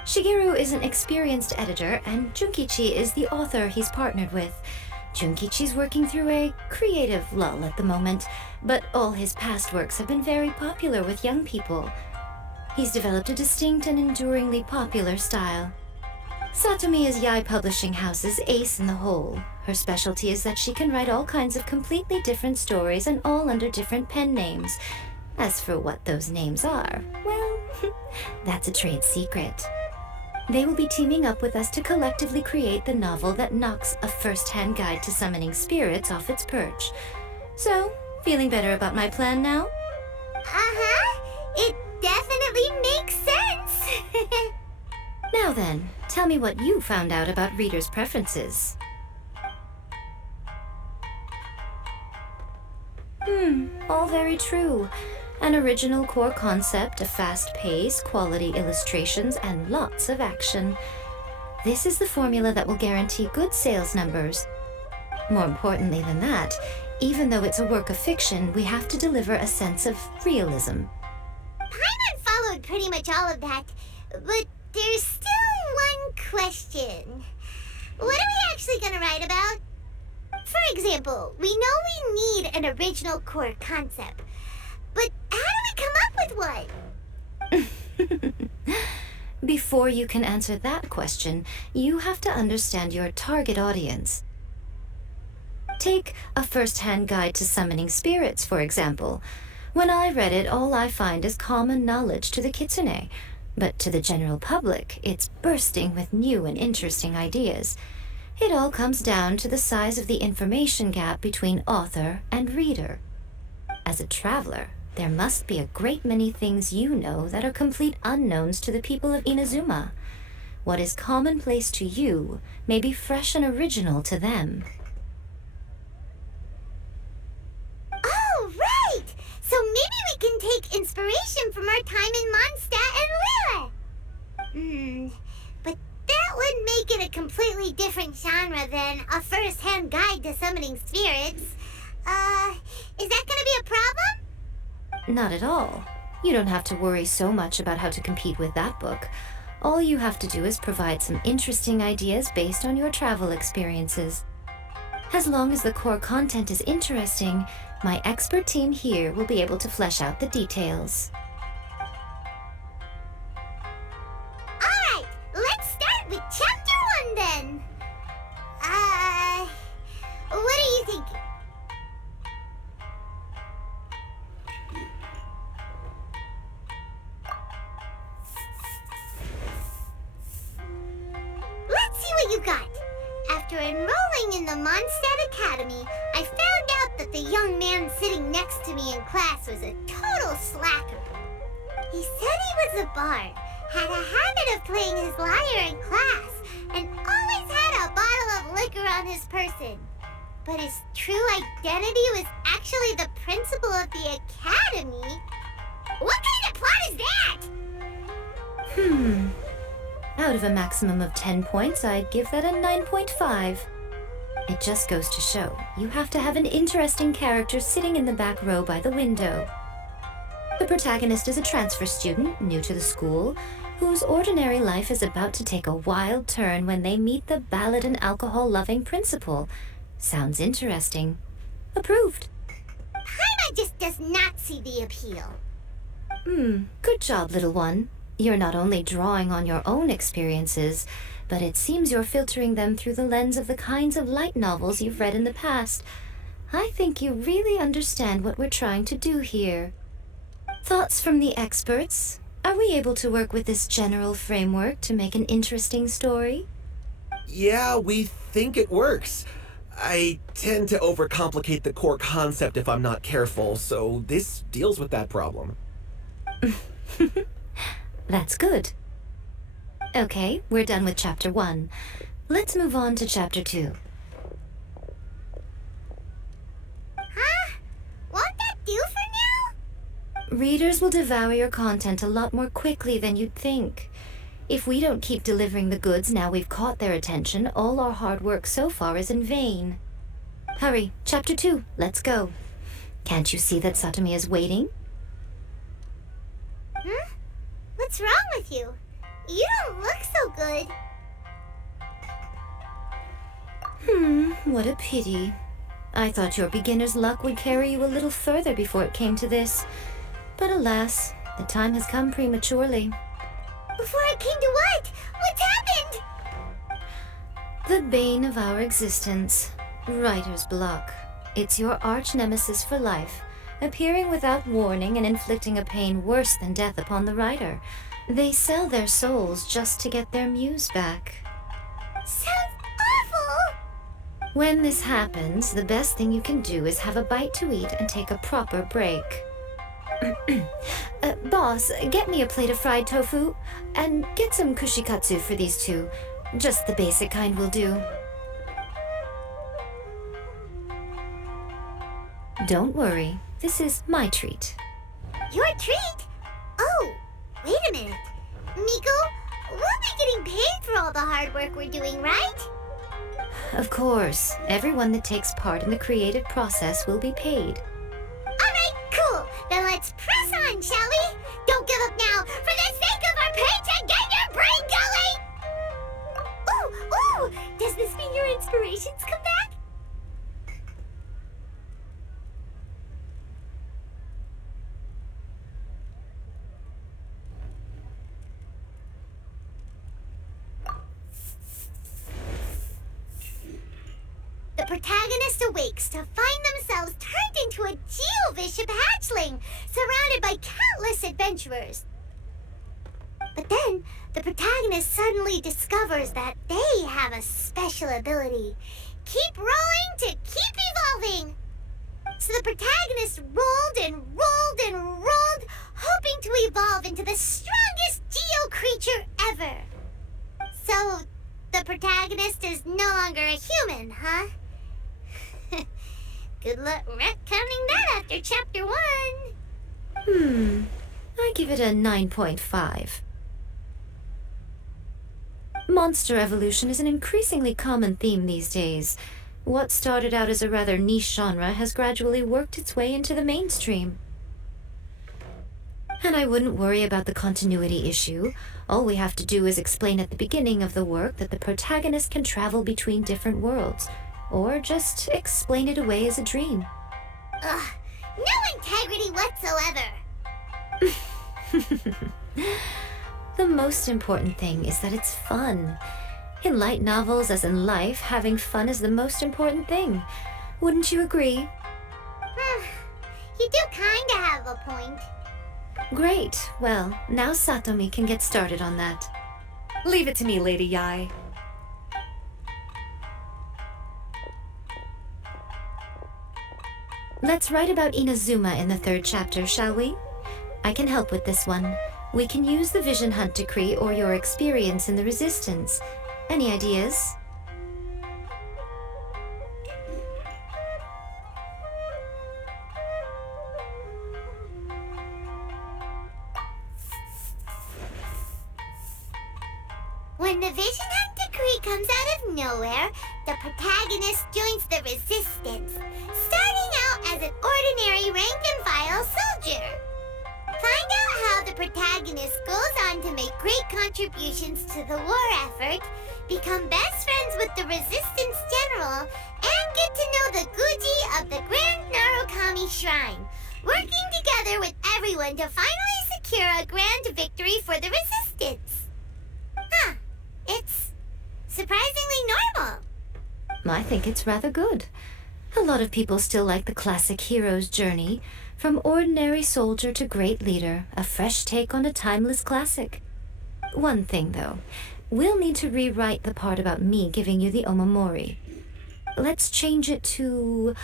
Shigeru is an experienced editor, and Junkichi is the author he's partnered with. Junkichi's working through a creative lull at the moment, but all his past works have been very popular with young people. He's developed a distinct and enduringly popular style. Satomi is Yae Publishing House's ace in the hole. Her specialty is that she can write all kinds of completely different stories and all under different pen names. As for what those names are, well, that's a trade secret. They will be teaming up with us to collectively create the novel that knocks A First-Hand Guide to Summoning Spirits off its perch. So, feeling better about my plan now? Uh-huh. It definitely makes sense. Now then, tell me what you found out about readers' preferences. All very true. An original core concept, a fast pace, quality illustrations, and lots of action. This is the formula that will guarantee good sales numbers. More importantly than that, even though it's a work of fiction, we have to deliver a sense of realism. Paimon followed pretty much all of that, but there's still one question. What are we actually gonna write about? For example, we know we need an original core concept, but how do we come up with one? Before you can answer that question, you have to understand your target audience. Take A First-Hand Guide to Summoning Spirits, for example. When I read it, all I find is common knowledge to the kitsune, but to the general public, it's bursting with new and interesting ideas. It all comes down to the size of the information gap between author and reader. As a traveler, there must be a great many things you know that are complete unknowns to the people of Inazuma. What is commonplace to you may be fresh and original to them. Oh, right! So maybe we can take inspiration from our time in Mondstadt and Lille. But that would make it a completely different genre than A First-Hand Guide to Summoning Spirits. Is that gonna be a Not at all. You don't have to worry so much about how to compete with that book. All you have to do is provide some interesting ideas based on your travel experiences. As long as the core content is interesting, my expert team here will be able to flesh out the details. Alright, let's start with chapter 1 then. What do you think? Let's see what you got. After enrolling in the Mondstadt Academy, I found out that the young man sitting next to me in class was a total slacker. He said he was a bard, had a habit of playing his lyre in class, and always had a bottle of liquor on his person. But his true identity was actually the principal of the academy? What kind of plot is that? Out of a maximum of 10 points, I'd give that a 9.5. It just goes to show, you have to have an interesting character sitting in the back row by the window. The protagonist is a transfer student, new to the school, whose ordinary life is about to take a wild turn when they meet the ballad and alcohol-loving principal. Sounds interesting. Approved. Paimon just does not see the appeal. Good job, little one. You're not only drawing on your own experiences, but it seems you're filtering them through the lens of the kinds of light novels you've read in the past. I think you really understand what we're trying to do here. Thoughts from the experts? Are we able to work with this general framework to make an interesting story? Yeah, we think it works. I tend to overcomplicate the core concept if I'm not careful, so this deals with that problem. That's good. Okay, we're done with chapter 1. Let's move on to chapter 2. Huh? Won't that do for now? Readers will devour your content a lot more quickly than you'd think. If we don't keep delivering the goods now we've caught their attention, all our hard work so far is in vain. Hurry, chapter 2, let's go. Can't you see that Satomi is waiting? Huh? What's wrong with you? You don't look so good. What a pity. I thought your beginner's luck would carry you a little further before it came to this. But alas, the time has come prematurely. Before it came to what? What's happened? The bane of our existence. Writer's block. It's your arch-nemesis for life, appearing without warning and inflicting a pain worse than death upon the writer. They sell their souls just to get their muse back. Sounds awful! When this happens, the best thing you can do is have a bite to eat and take a proper break. Boss, get me a plate of fried tofu, and get some kushikatsu for these two. Just the basic kind will do. Don't worry, this is my treat. Your treat? Oh, wait a minute. Miko, we'll be getting paid for all the hard work we're doing, right? Of course, everyone that takes part in the creative process will be paid. Alright, cool. Then let's press on, shall we? Don't give up now, for the sake of our paycheck and your brain going! Ooh! Does this mean your inspirations come back? The protagonist awakes to find themselves turned into a geovicious hatchling, surrounded by countless adventurers. But then, the protagonist suddenly discovers that they have a special ability. Keep rolling to keep evolving! So the protagonist rolled and rolled and rolled, hoping to evolve into the strongest geo creature ever. So, the protagonist is no longer a human, huh? Good luck retconning that after chapter 1. I give it a 9.5. Monster evolution is an increasingly common theme these days. What started out as a rather niche genre has gradually worked its way into the mainstream. And I wouldn't worry about the continuity issue. All we have to do is explain at the beginning of the work that the protagonist can travel between different worlds, or just explain it away as a dream. Ugh, no integrity whatsoever. The most important thing is that it's fun. In light novels, as in life, having fun is the most important thing. Wouldn't you agree? You do kinda have a point. Great. Well, now Satomi can get started on that. Leave it to me, Lady Yae. Let's write about Inazuma in the 3rd chapter, shall we? I can help with this one. We can use the Vision Hunt decree or your experience in the Resistance. Any ideas? When the Vision Hunt decree comes out of nowhere, the protagonist joins the Resistance, starting out as an ordinary rank-and-file soldier. Find out how the protagonist goes on to make great contributions to the war effort, become best friends with the Resistance General, and get to know the Guji of the Grand Narukami Shrine, working together with everyone to finally secure a grand victory for the Resistance. Huh. It's surprisingly normal. I think it's rather good. A lot of people still like the classic hero's journey, from ordinary soldier to great leader, a fresh take on a timeless classic. One thing, though. We'll need to rewrite the part about me giving you the omamori. Let's change it to...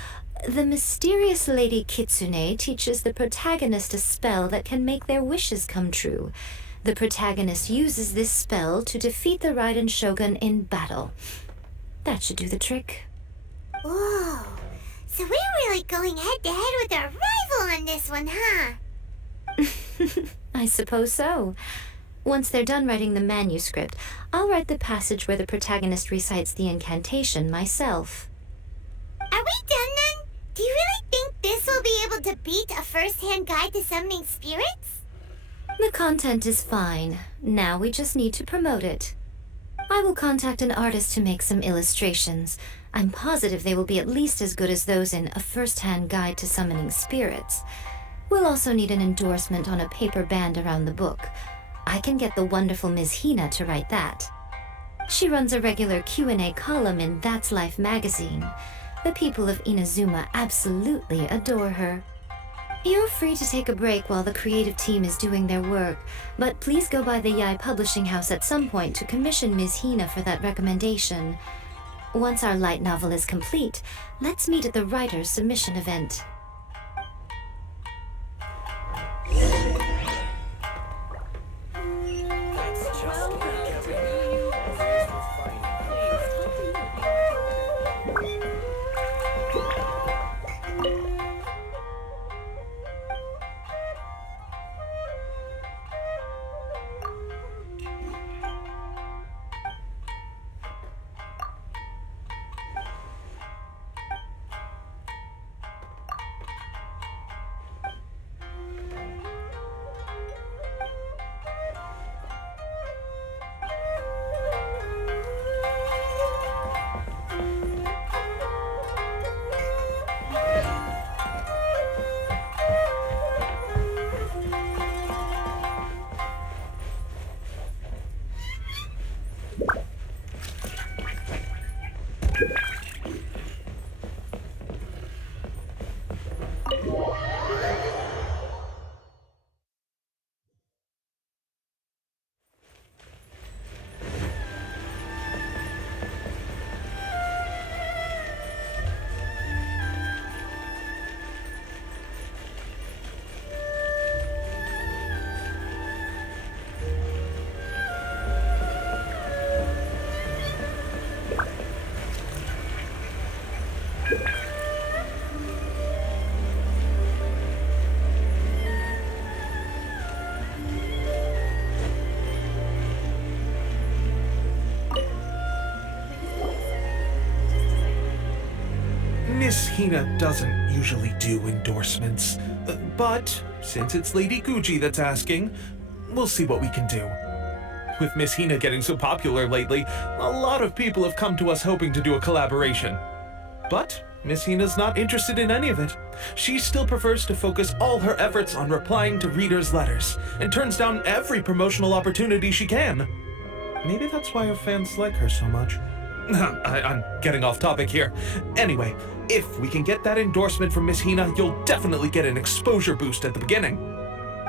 The mysterious Lady Kitsune teaches the protagonist a spell that can make their wishes come true. The protagonist uses this spell to defeat the Raiden Shogun in battle. That should do the trick. Whoa. So we're really going head-to-head with our rival on this one, huh? I suppose so. Once they're done writing the manuscript, I'll write the passage where the protagonist recites the incantation myself. Are we done then? Do you really think this will be able to beat a first-hand guide to summoning spirits? The content is fine. Now we just need to promote it. I will contact an artist to make some illustrations. I'm positive they will be at least as good as those in A First-Hand Guide to Summoning Spirits. We'll also need an endorsement on a paper band around the book. I can get the wonderful Ms. Hina to write that. She runs a regular Q&A column in That's Life magazine. The people of Inazuma absolutely adore her. You're free to take a break while the creative team is doing their work, but please go by the Yae Publishing House at some point to commission Ms. Hina for that recommendation. Once our light novel is complete, let's meet at the writer's submission event. Miss Hina doesn't usually do endorsements, but since it's Lady Gucci that's asking, we'll see what we can do. With Miss Hina getting so popular lately, a lot of people have come to us hoping to do a collaboration. But Miss Hina's not interested in any of it. She still prefers to focus all her efforts on replying to readers' letters, and turns down every promotional opportunity she can. Maybe that's why her fans like her so much. I'm getting off topic here. Anyway, if we can get that endorsement from Miss Hina, you'll definitely get an exposure boost at the beginning.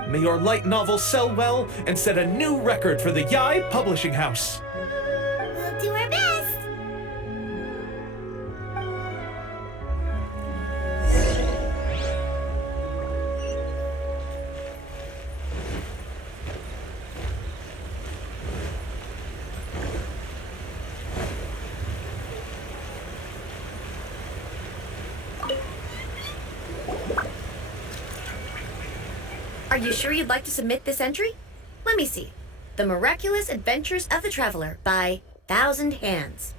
May your light novel sell well and set a new record for the Yae Publishing House. We'll do our best. Are you sure you'd like to submit this entry? Let me see. The Miraculous Adventures of the Traveler by Thousand Hands.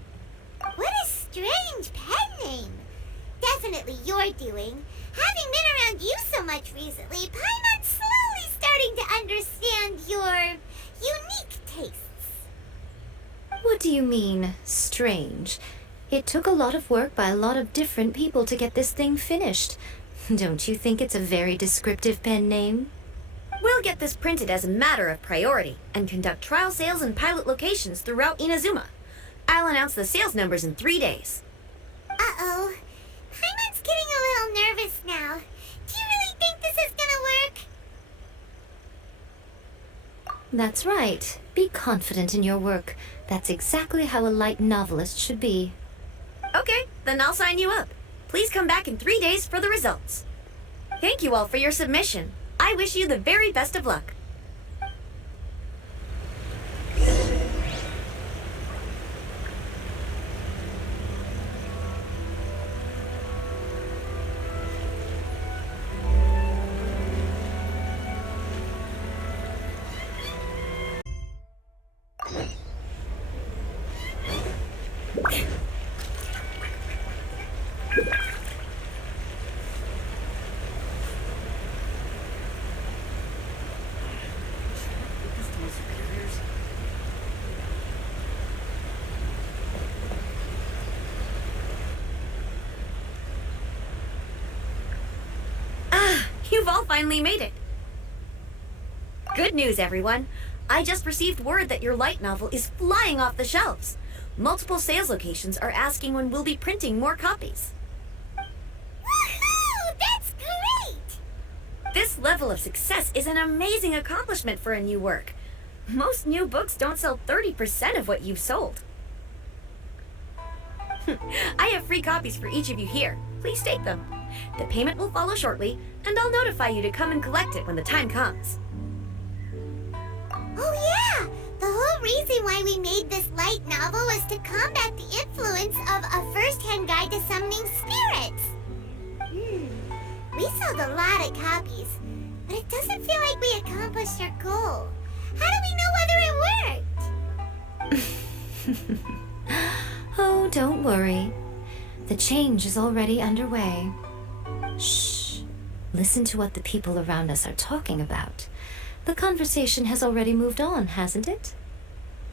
What a strange pen name. Definitely your doing. Having been around you so much recently, Paimon's slowly starting to understand your unique tastes. What do you mean, strange? It took a lot of work by a lot of different people to get this thing finished. Don't you think it's a very descriptive pen name? We'll get this printed as a matter of priority and conduct trial sales in pilot locations throughout Inazuma. I'll announce the sales numbers in 3 days. Uh-oh. Paimon's getting a little nervous now. Do you really think this is gonna work? That's right. Be confident in your work. That's exactly how a light novelist should be. Okay, then I'll sign you up. Please come back in 3 days for the results. Thank you all for your submission. I wish you the very best of luck. You've all finally made it. Good news, everyone. I just received word that your light novel is flying off the shelves. Multiple sales locations are asking when we'll be printing more copies. Woohoo! That's great! This level of success is an amazing accomplishment for a new work. Most new books don't sell 30% of what you've sold. I have free copies for each of you here. Please take them. The payment will follow shortly, and I'll notify you to come and collect it when the time comes. Oh yeah! The whole reason why we made this light novel was to combat the influence of a first-hand guide to summoning spirits. We sold a lot of copies, but it doesn't feel like we accomplished our goal. How do we know whether it worked? Oh, don't worry. The change is already underway. Shh. Listen to what the people around us are talking about. The conversation has already moved on, hasn't it?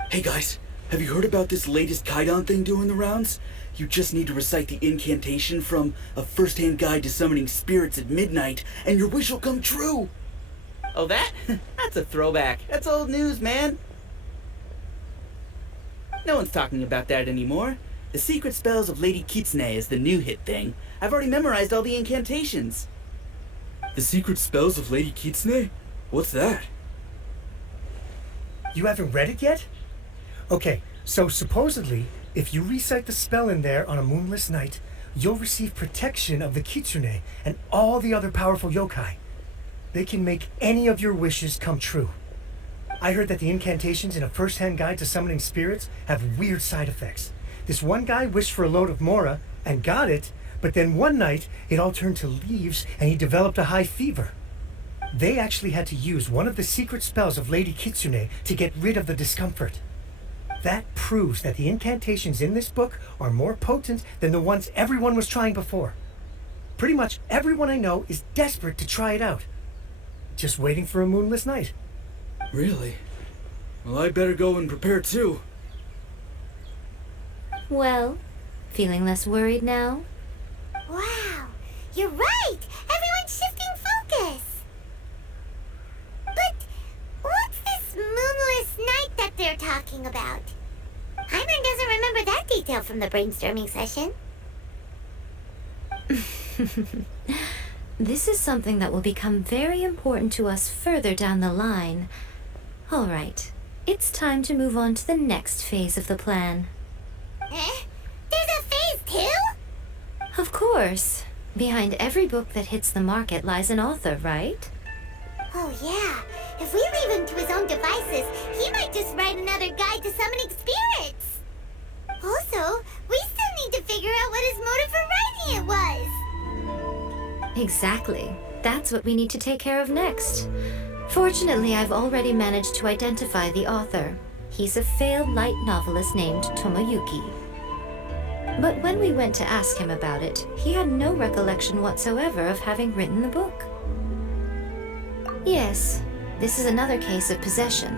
Hey guys, have you heard about this latest kaidan thing doing the rounds? You just need to recite the incantation from A First-Hand Guide to Summoning Spirits at midnight, and your wish will come true! Oh, that? That's a throwback. That's old news, man. No one's talking about that anymore. The Secret Spells of Lady Kitsune is the new hit thing. I've already memorized all the incantations. The Secret Spells of Lady Kitsune? What's that? You haven't read it yet? Okay, so supposedly, if you recite the spell in there on a moonless night, you'll receive protection of the Kitsune and all the other powerful yokai. They can make any of your wishes come true. I heard that the incantations in A First-Hand Guide to Summoning Spirits have weird side effects. This one guy wished for a load of mora and got it, but then one night it all turned to leaves and he developed a high fever. They actually had to use one of the secret spells of Lady Kitsune to get rid of the discomfort. That proves that the incantations in this book are more potent than the ones everyone was trying before. Pretty much everyone I know is desperate to try it out. Just waiting for a moonless night. Really? Well, I'd better go and prepare too. Well, feeling less worried now? Wow, you're right! Everyone's shifting focus! But what's this moonless night that they're talking about? Paimon doesn't remember that detail from the brainstorming session. This is something that will become very important to us further down the line. All right, it's time to move on to the next phase of the plan. Eh? There's a phase 2? Of course. Behind every book that hits the market lies an author, right? Oh yeah, if we leave him to his own devices, he might just write another guide to summoning spirits. Also, we still need to figure out what his motive for writing it was. Exactly. That's what we need to take care of next. Fortunately, I've already managed to identify the author. He's a failed light novelist named Tomoyuki. But when we went to ask him about it, he had no recollection whatsoever of having written the book. Yes, this is another case of possession.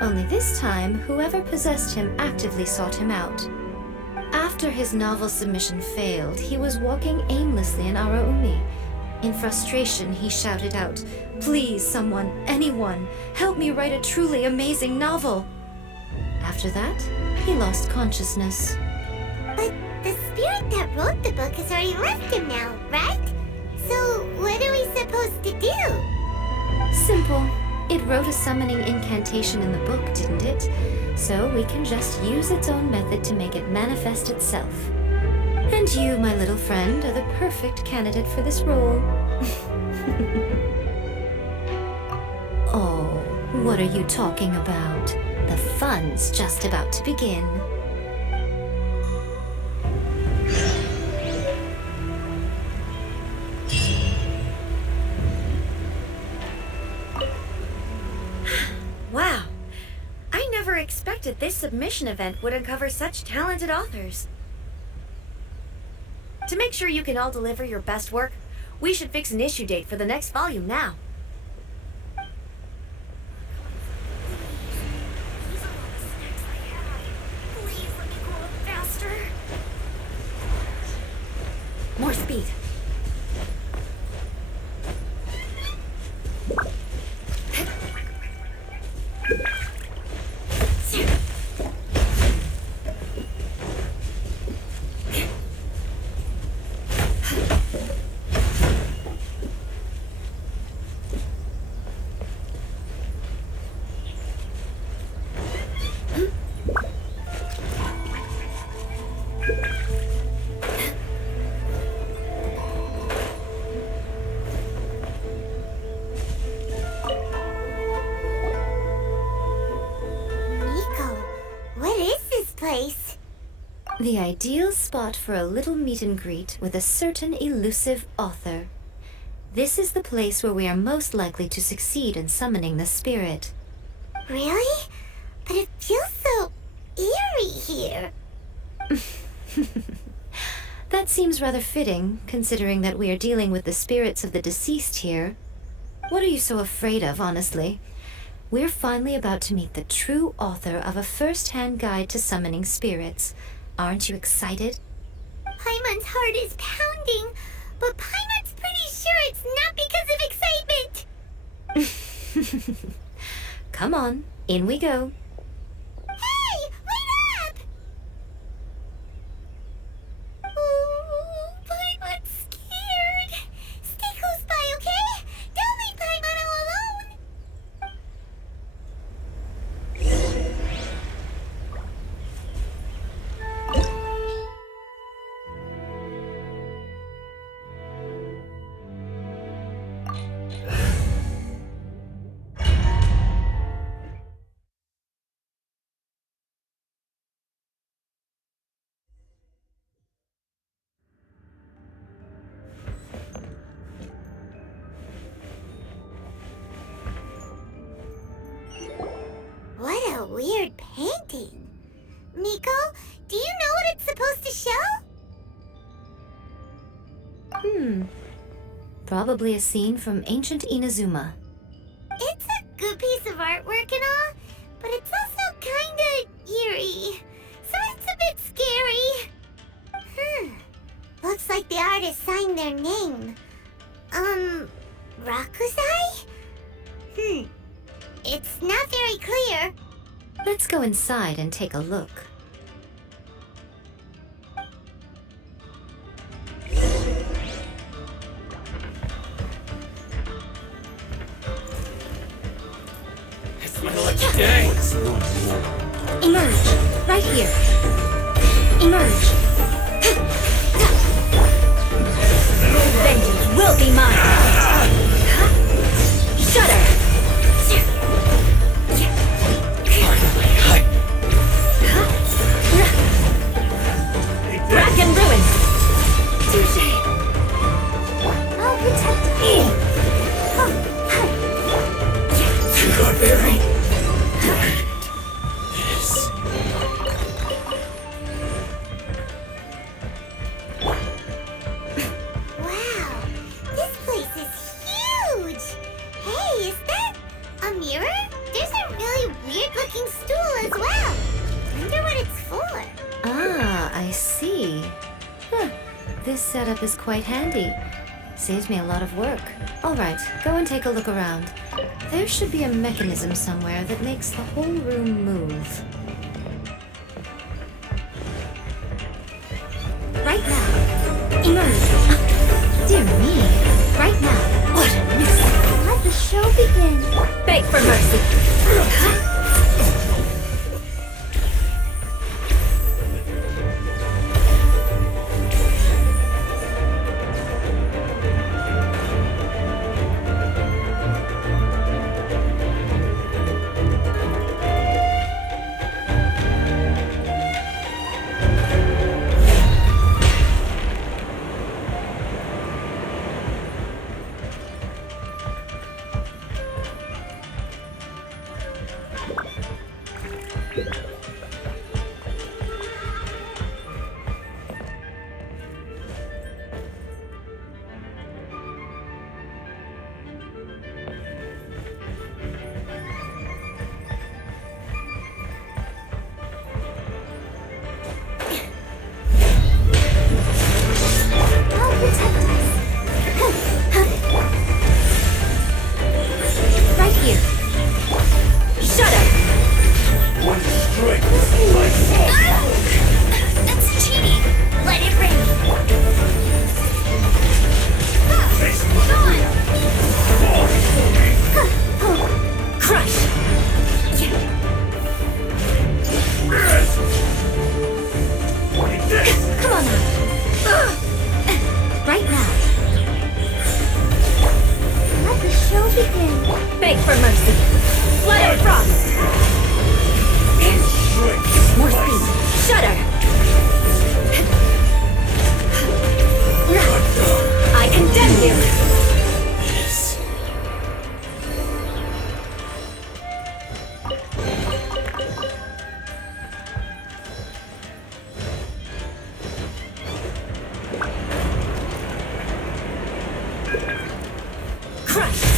Only this time, whoever possessed him actively sought him out. After his novel submission failed, he was walking aimlessly in Araumi. In frustration, he shouted out, "Please, someone, anyone, help me write a truly amazing novel!" After that, he lost consciousness. But the spirit that wrote the book has already left him now, right? So what are we supposed to do? Simple. It wrote a summoning incantation in the book, didn't it? So we can just use its own method to make it manifest itself. And you, my little friend, are the perfect candidate for this role. Oh, what are you talking about? The fun's just about to begin. Wow. I never expected this submission event would uncover such talented authors. To make sure you can all deliver your best work, we should fix an issue date for the next volume now. More speed. The ideal spot for a little meet and greet with a certain elusive author. This is the place where we are most likely to succeed in summoning the spirit. Really? But it feels so eerie here. That seems rather fitting, considering that we are dealing with the spirits of the deceased here. What are you so afraid of, honestly? We're finally about to meet the true author of a first-hand guide to summoning spirits. Aren't you excited? Paimon's heart is pounding, but Paimon's pretty sure it's not because of excitement. Come on, in we go. Hey, wait up! Oh, Paimon's scared. Stay close by, okay? Don't leave Paimon all alone. What a weird painting. Probably a scene from ancient Inazuma. It's a good piece of artwork and all, but it's also kinda eerie. So it's a bit scary. Looks like the artist signed their name. Rakuzai? It's not very clear. Let's go inside and take a look. It's my lucky day! Emerge! Right here! Emerge! Vengeance will be mine! Shudder! Rack and ruin! Touché! I'll protect You are very... Wow, this place is huge! Hey, is that a mirror? There's a really weird-looking stool as well. Wonder what it's for. Ah, I see. Huh. This setup is quite handy. Saves me a lot of work. Alright, go and take a look around. There should be a mechanism somewhere that makes the whole room move. Right now. Emerge. Dear me. Right now. What a miss. Let the show begin. Beg for mercy!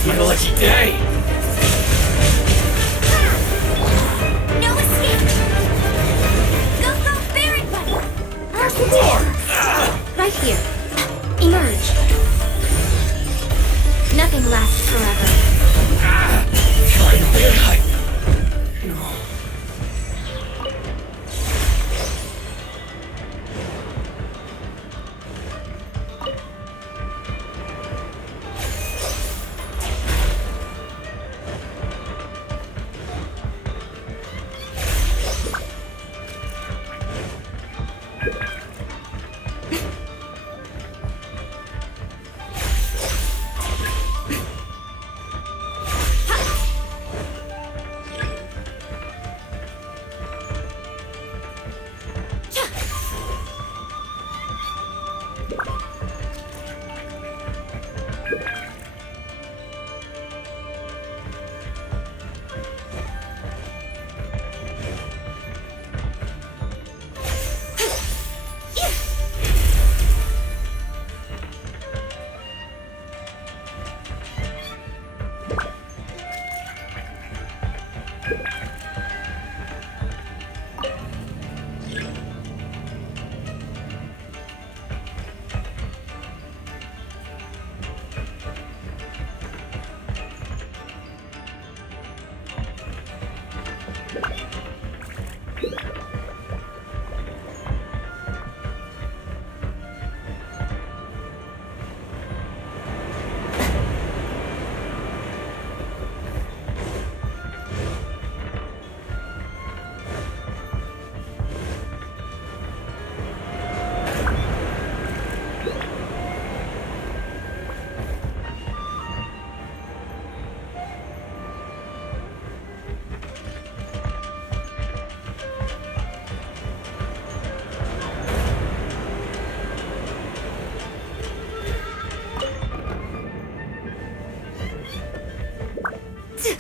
My lucky day! No escape! Go, Baron Bunny! There's more! Right here. Emerge. Nothing lasts forever. Finally, Come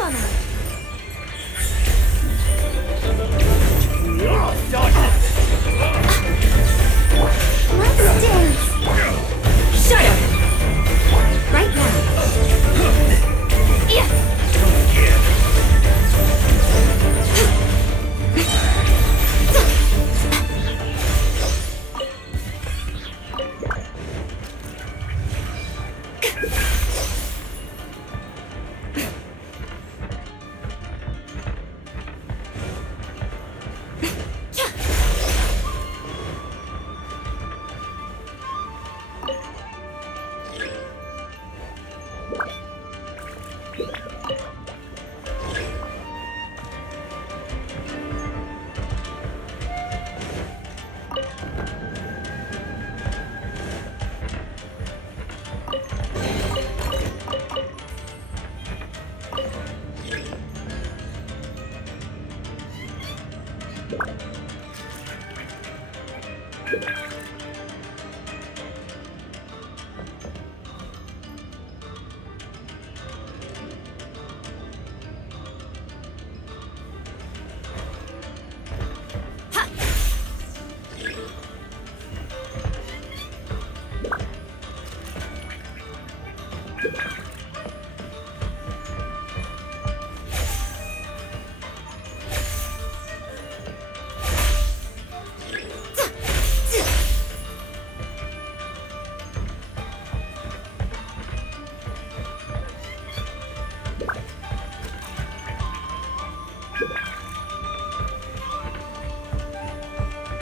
on now. Let's dance. Shut up. Right now. Yeah.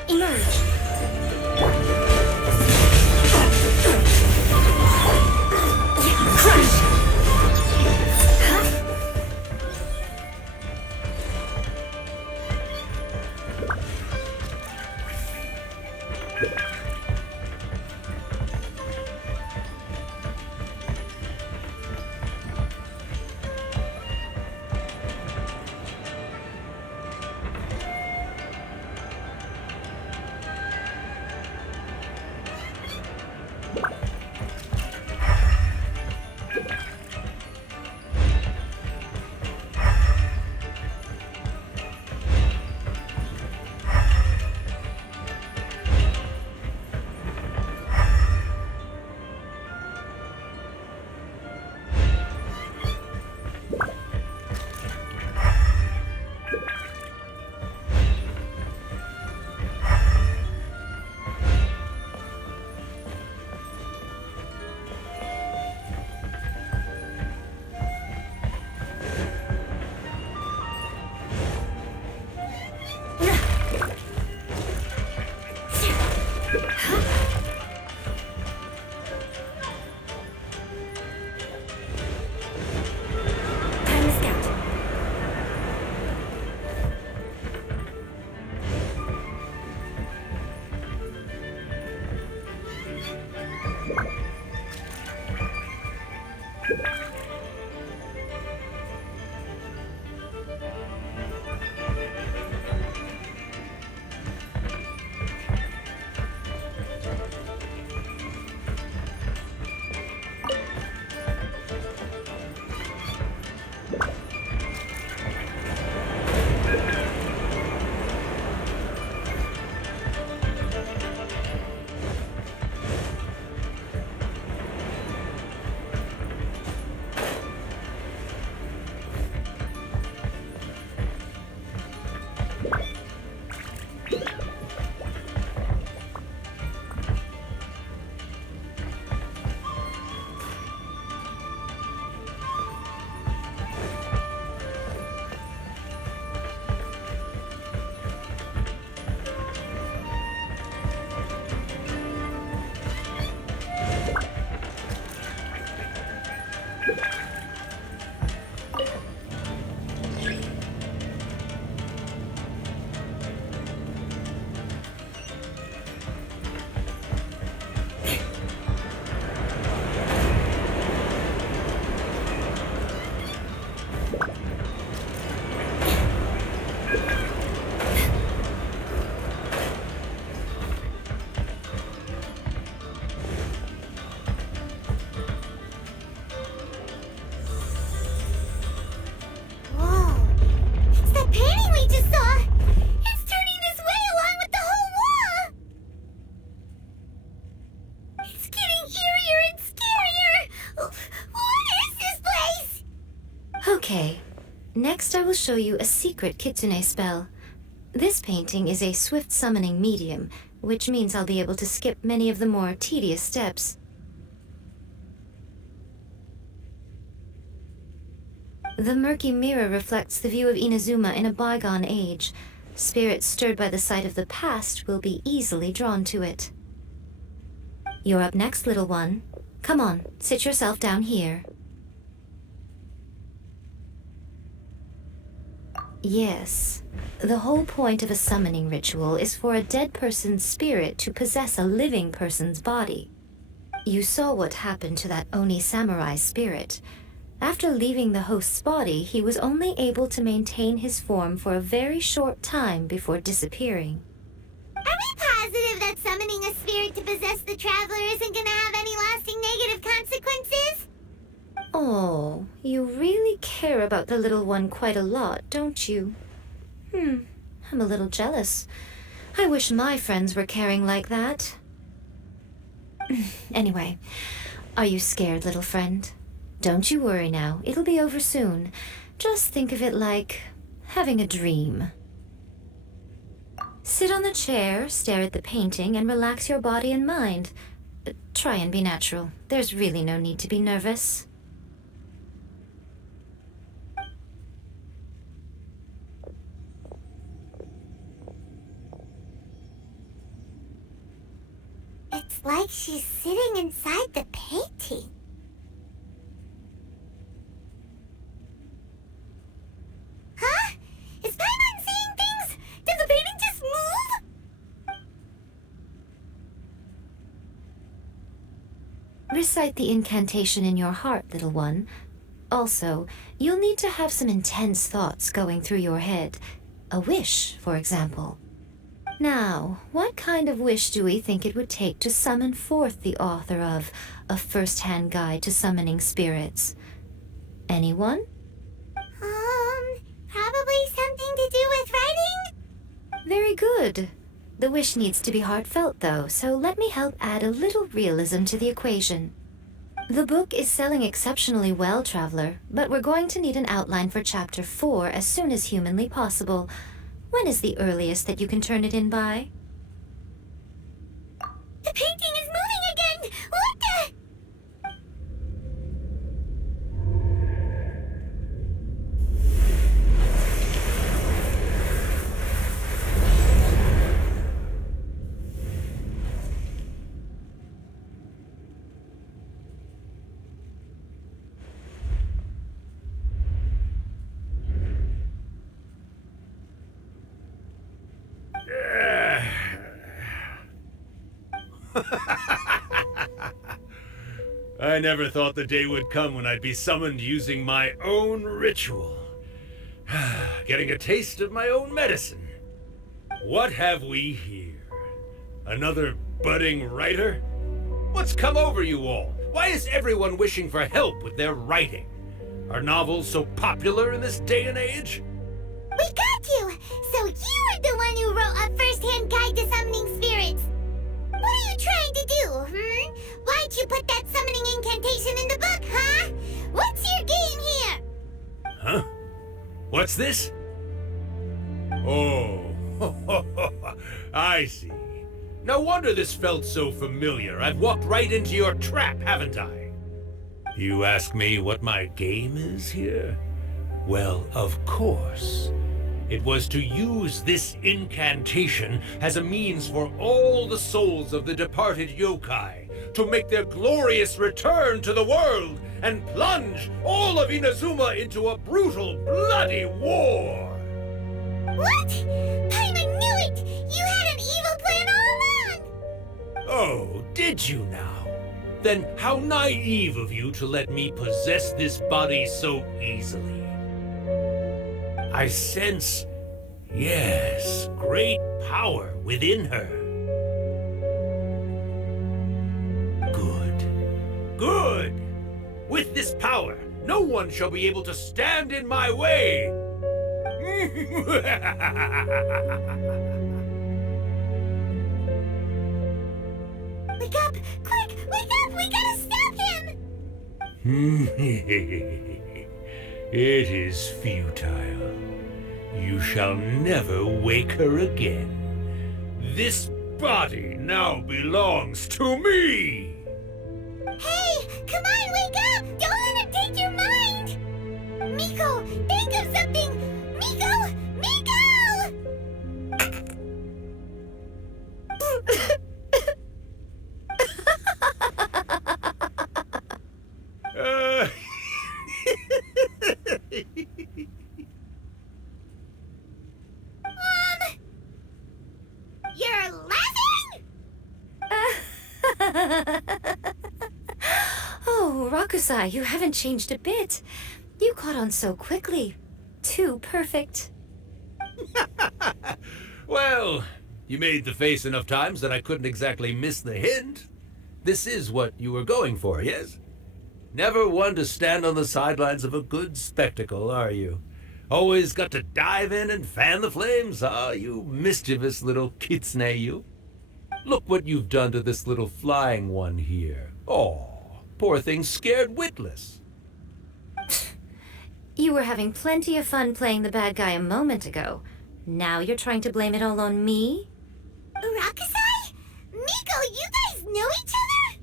Emerge. Crush. Whoa, it's that painting we just saw! It's turning this way along with the whole wall! It's getting eerier and scarier! What is this place? Okay, next I will show you a secret kitsune spell. This painting is a swift summoning medium, which means I'll be able to skip many of the more tedious steps. The murky mirror reflects the view of Inazuma in a bygone age. Spirits stirred by the sight of the past will be easily drawn to it. You're up next, little one. Come on, sit yourself down here. Yes, the whole point of a summoning ritual is for a dead person's spirit to possess a living person's body. You saw what happened to that Oni samurai spirit. After leaving the host's body, he was only able to maintain his form for a very short time before disappearing. Are we positive that summoning a spirit to possess the traveler isn't gonna have any lasting negative consequences? Oh, you really care about the little one quite a lot, don't you? I'm a little jealous. I wish my friends were caring like that. Anyway, are you scared, little friend? Don't you worry now, it'll be over soon. Just think of it like having a dream. Sit on the chair, stare at the painting, and relax your body and mind. Try and be natural. There's really no need to be nervous. It's like she's sitting inside the painting. Huh? Is Paimon seeing things? Did the painting just move? Recite the incantation in your heart, little one. Also, you'll need to have some intense thoughts going through your head. A wish, for example. Now, what kind of wish do we think it would take to summon forth the author of A First-Hand Guide to Summoning Spirits? Anyone? Probably something to do with writing? Very good. The wish needs to be heartfelt, though, so let me help add a little realism to the equation. The book is selling exceptionally well, Traveler, but we're going to need an outline for Chapter 4 as soon as humanly possible. When is the earliest that you can turn it in by? The painting is moving again! What the? I never thought the day would come when I'd be summoned using my own ritual. Getting a taste of my own medicine. What have we here? Another budding writer? What's come over you all? Why is everyone wishing for help with their writing? Are novels so popular in this day and age? We got you! So you're the one who wrote A First-Hand Guide to Summoning Spirits! What are you trying to do, Why'd you put that summoning incantation in the book, huh? What's your game here? Huh? What's this? Oh, I see. No wonder this felt so familiar. I've walked right into your trap, haven't I? You ask me what my game is here? Well, of course. It was to use this incantation as a means for all the souls of the departed yokai to make their glorious return to the world and plunge all of Inazuma into a brutal, bloody war! What? Paimon knew it! You had an evil plan all along! Oh, did you now? Then how naive of you to let me possess this body so easily. I sense, yes, great power within her. Good. Good! With this power, no one shall be able to stand in my way! Wake up! Quick! Wake up! We gotta stop him! It is futile. You shall never wake her again. This body now belongs to me! Hey! Come on, wake up! Don't let him take your mind! Miko, think of something! Miko! Miko! You're laughing? Oh, Rakusai, you haven't changed a bit. You caught on so quickly. Too perfect. Well, you made the face enough times that I couldn't exactly miss the hint. This is what you were going for, yes? Never one to stand on the sidelines of a good spectacle, are you? Always got to dive in and fan the flames, ah, you mischievous little kitsune, you. Look what you've done to this little flying one here. Oh, poor thing scared witless. You were having plenty of fun playing the bad guy a moment ago. Now you're trying to blame it all on me? Rakusai? Miko, you guys know each other?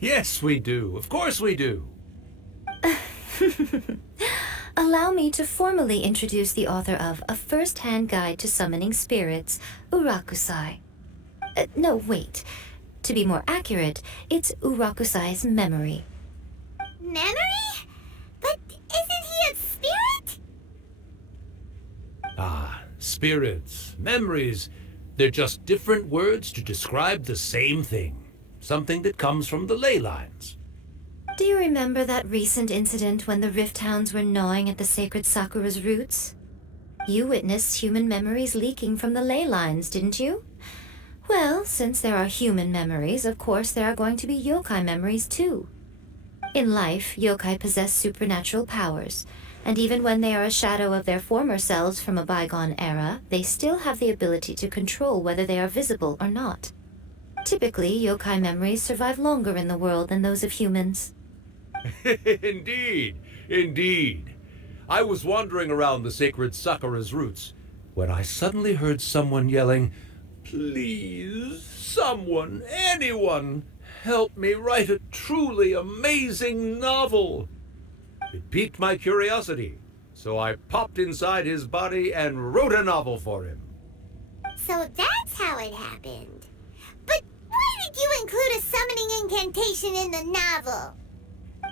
Yes, we do. Of course we do. Allow me to formally introduce the author of A First-Hand Guide to Summoning Spirits, Urakusai. No, wait. To be more accurate, it's Urakusai's memory. Memory? But isn't he a spirit? Ah, spirits, memories. They're just different words to describe the same thing. Something that comes from the ley lines. Do you remember that recent incident when the Rift Hounds were gnawing at the sacred Sakura's roots? You witnessed human memories leaking from the ley lines, didn't you? Well, since there are human memories, of course there are going to be yokai memories too. In life, yokai possess supernatural powers, and even when they are a shadow of their former selves from a bygone era, they still have the ability to control whether they are visible or not. Typically, yokai memories survive longer in the world than those of humans. Indeed, indeed. I was wandering around the sacred Sakura's roots when I suddenly heard someone yelling, "Please, someone, anyone, help me write a truly amazing novel." It piqued my curiosity, so I popped inside his body and wrote a novel for him. So that's how it happened. But why did you include a summoning incantation in the novel?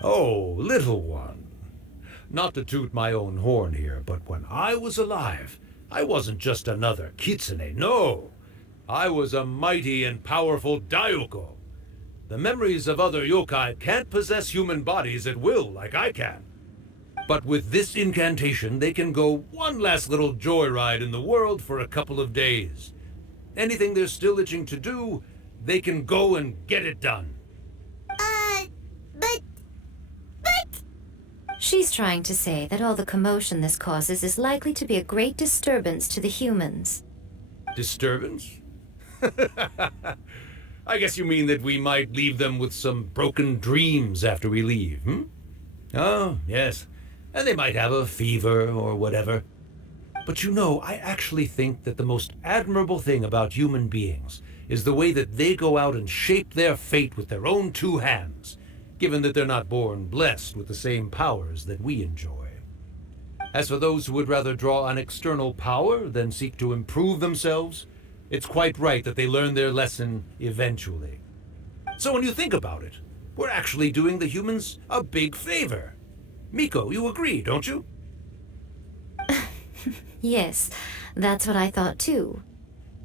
Oh, little one. Not to toot my own horn here, but when I was alive, I wasn't just another kitsune, no. I was a mighty and powerful Daiuko. The memories of other yokai can't possess human bodies at will like I can. But with this incantation, they can go one last little joyride in the world for a couple of days. Anything they're still itching to do, they can go and get it done. But... She's trying to say that all the commotion this causes is likely to be a great disturbance to the humans. Disturbance? I guess you mean that we might leave them with some broken dreams after we leave, hmm? Oh, yes. And they might have a fever or whatever. But you know, I actually think that the most admirable thing about human beings is the way that they go out and shape their fate with their own two hands, given that they're not born blessed with the same powers that we enjoy. As for those who would rather draw on external power than seek to improve themselves, it's quite right that they learn their lesson eventually. So when you think about it, we're actually doing the humans a big favor. Miko, you agree, don't you? Yes, that's what I thought too.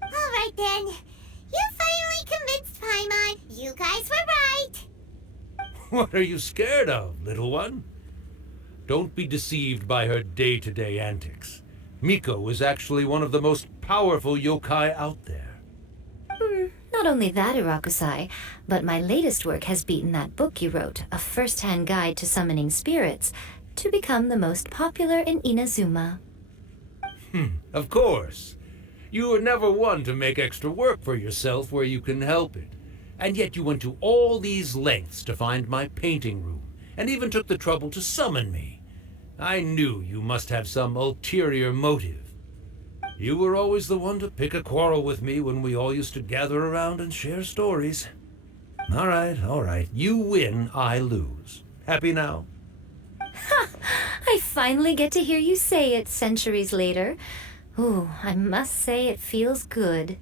All right then. You finally convinced Paimon. You guys were right. What are you scared of, little one? Don't be deceived by her day-to-day antics. Miko is actually one of the most powerful yokai out there. Not only that, Urakusai, but my latest work has beaten that book you wrote, A First-Hand Guide to Summoning Spirits, to become the most popular in Inazuma. Of course. You were never one to make extra work for yourself where you can help it. And yet you went to all these lengths to find my painting room, and even took the trouble to summon me. I knew you must have some ulterior motive. You were always the one to pick a quarrel with me when we all used to gather around and share stories. All right. You win, I lose. Happy now? I finally get to hear you say it centuries later. Ooh, I must say it feels good.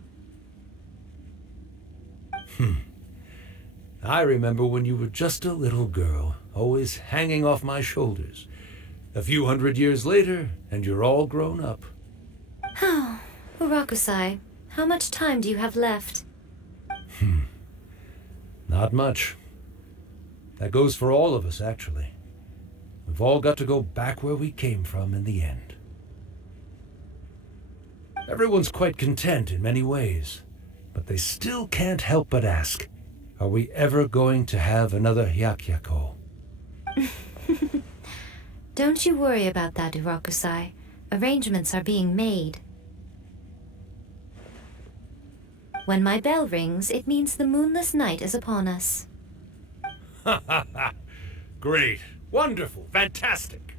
I remember when you were just a little girl, always hanging off my shoulders. A few hundred years later, and you're all grown up. Oh, Urakusai, how much time do you have left? Not much. That goes for all of us, actually. We've all got to go back where we came from in the end. Everyone's quite content in many ways, but they still can't help but ask, are we ever going to have another Hyakyako? Don't you worry about that, Urakusai. Arrangements are being made. When my bell rings, it means the moonless night is upon us. Great. Wonderful. Fantastic.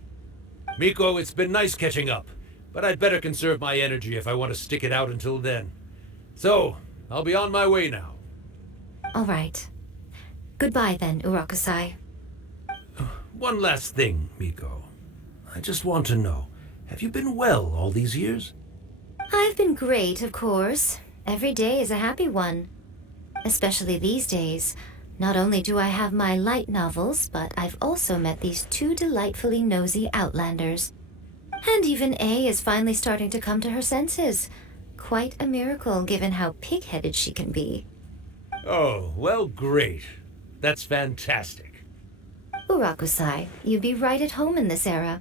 Miko, it's been nice catching up, but I'd better conserve my energy if I want to stick it out until then. So, I'll be on my way now. All right. Goodbye then, Urakusai. One last thing, Miko. I just want to know, have you been well all these years? I've been great, of course. Every day is a happy one. Especially these days. Not only do I have my light novels, but I've also met these two delightfully nosy outlanders. And even A is finally starting to come to her senses. Quite a miracle, given how pig-headed she can be. Oh, well, great. That's fantastic. Urakusai, you'd be right at home in this era.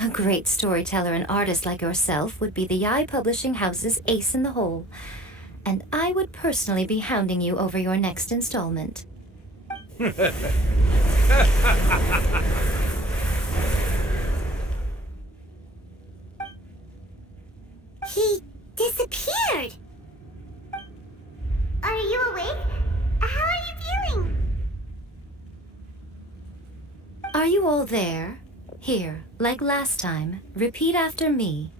A great storyteller and artist like yourself would be the Yae Publishing House's ace in the hole. And I would personally be hounding you over your next installment. He disappeared. Are you awake? How are you feeling? Are you all there? Here, like last time, repeat after me.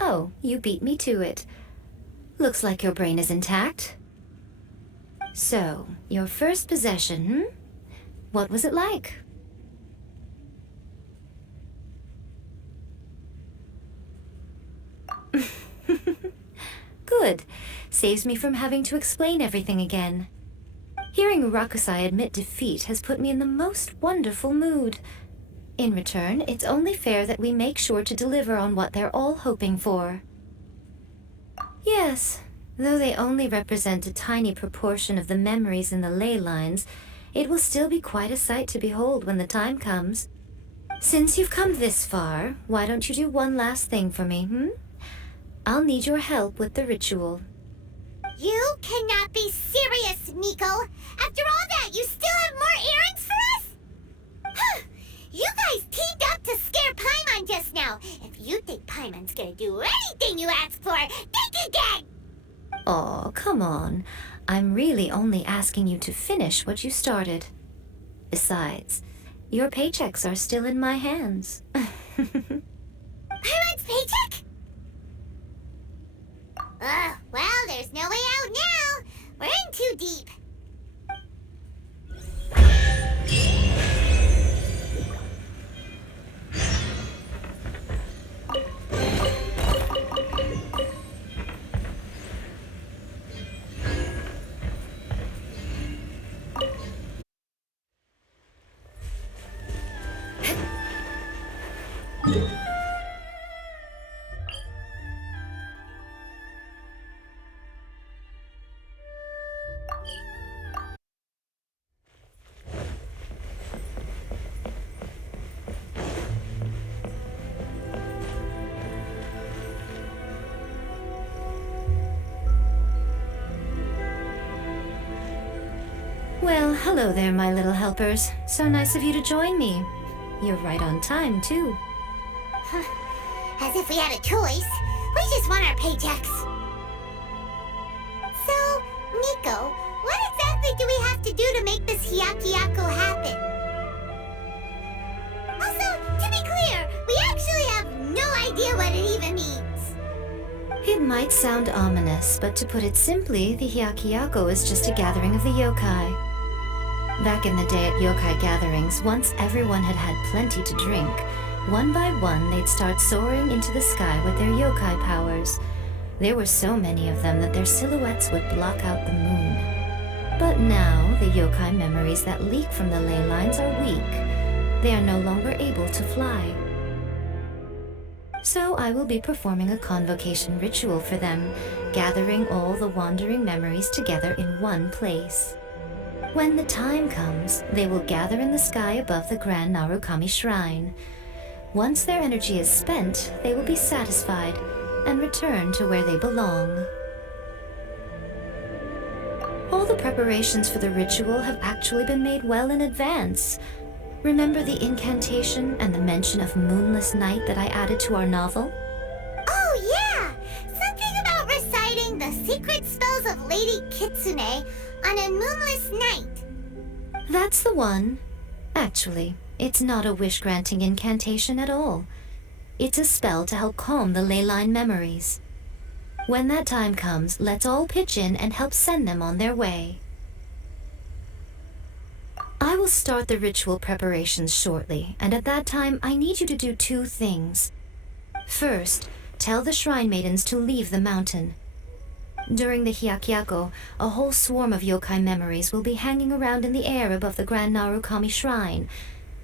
Oh, you beat me to it. Looks like your brain is intact. So, your first possession, What was it like? Good. Saves me from having to explain everything again. Hearing Urakusai admit defeat has put me in the most wonderful mood. In return, it's only fair that we make sure to deliver on what they're all hoping for. Yes, though they only represent a tiny proportion of the memories in the ley lines, it will still be quite a sight to behold when the time comes. Since you've come this far, why don't you do one last thing for me, I'll need your help with the ritual. You cannot be serious, Miko. After all that, you still have more errands for us? You guys teamed up to scare Paimon just now. If you think Paimon's gonna do anything you ask for, think again! Aw, come on. I'm really only asking you to finish what you started. Besides, your paychecks are still in my hands. Paimon's paycheck? Well, there's no way out now. We're in too deep. Well, hello there, my little helpers. So nice of you to join me. You're right on time, too. As if we had a choice. We just want our paychecks. So, Miko, what exactly do we have to do to make this Hyakyako happen? Also, to be clear, we actually have no idea what it even means. It might sound ominous, but to put it simply, the Hyakyako is just a gathering of the yokai. Back in the day at yokai gatherings, once everyone had had plenty to drink, one by one they'd start soaring into the sky with their yokai powers. There were so many of them that their silhouettes would block out the moon. But now, the yokai memories that leak from the ley lines are weak. They are no longer able to fly. So I will be performing a convocation ritual for them, gathering all the wandering memories together in one place. When the time comes, they will gather in the sky above the grand Narukami shrine. Once their energy is spent, they will be satisfied and return to where they belong. All the preparations for the ritual have actually been made well in advance. Remember the incantation and the mention of moonless night that I added to our novel? Oh yeah! Something about reciting the secret spells of Lady Kitsune on a moonless night. That's the one. Actually, it's not a wish-granting incantation at all. It's a spell to help calm the ley line memories. When that time comes, let's all pitch in and help send them on their way. I will start the ritual preparations shortly, and at that time I need you to do two things. First, tell the shrine maidens to leave the mountain. During the Hyakyako, a whole swarm of yokai memories will be hanging around in the air above the grand Narukami shrine.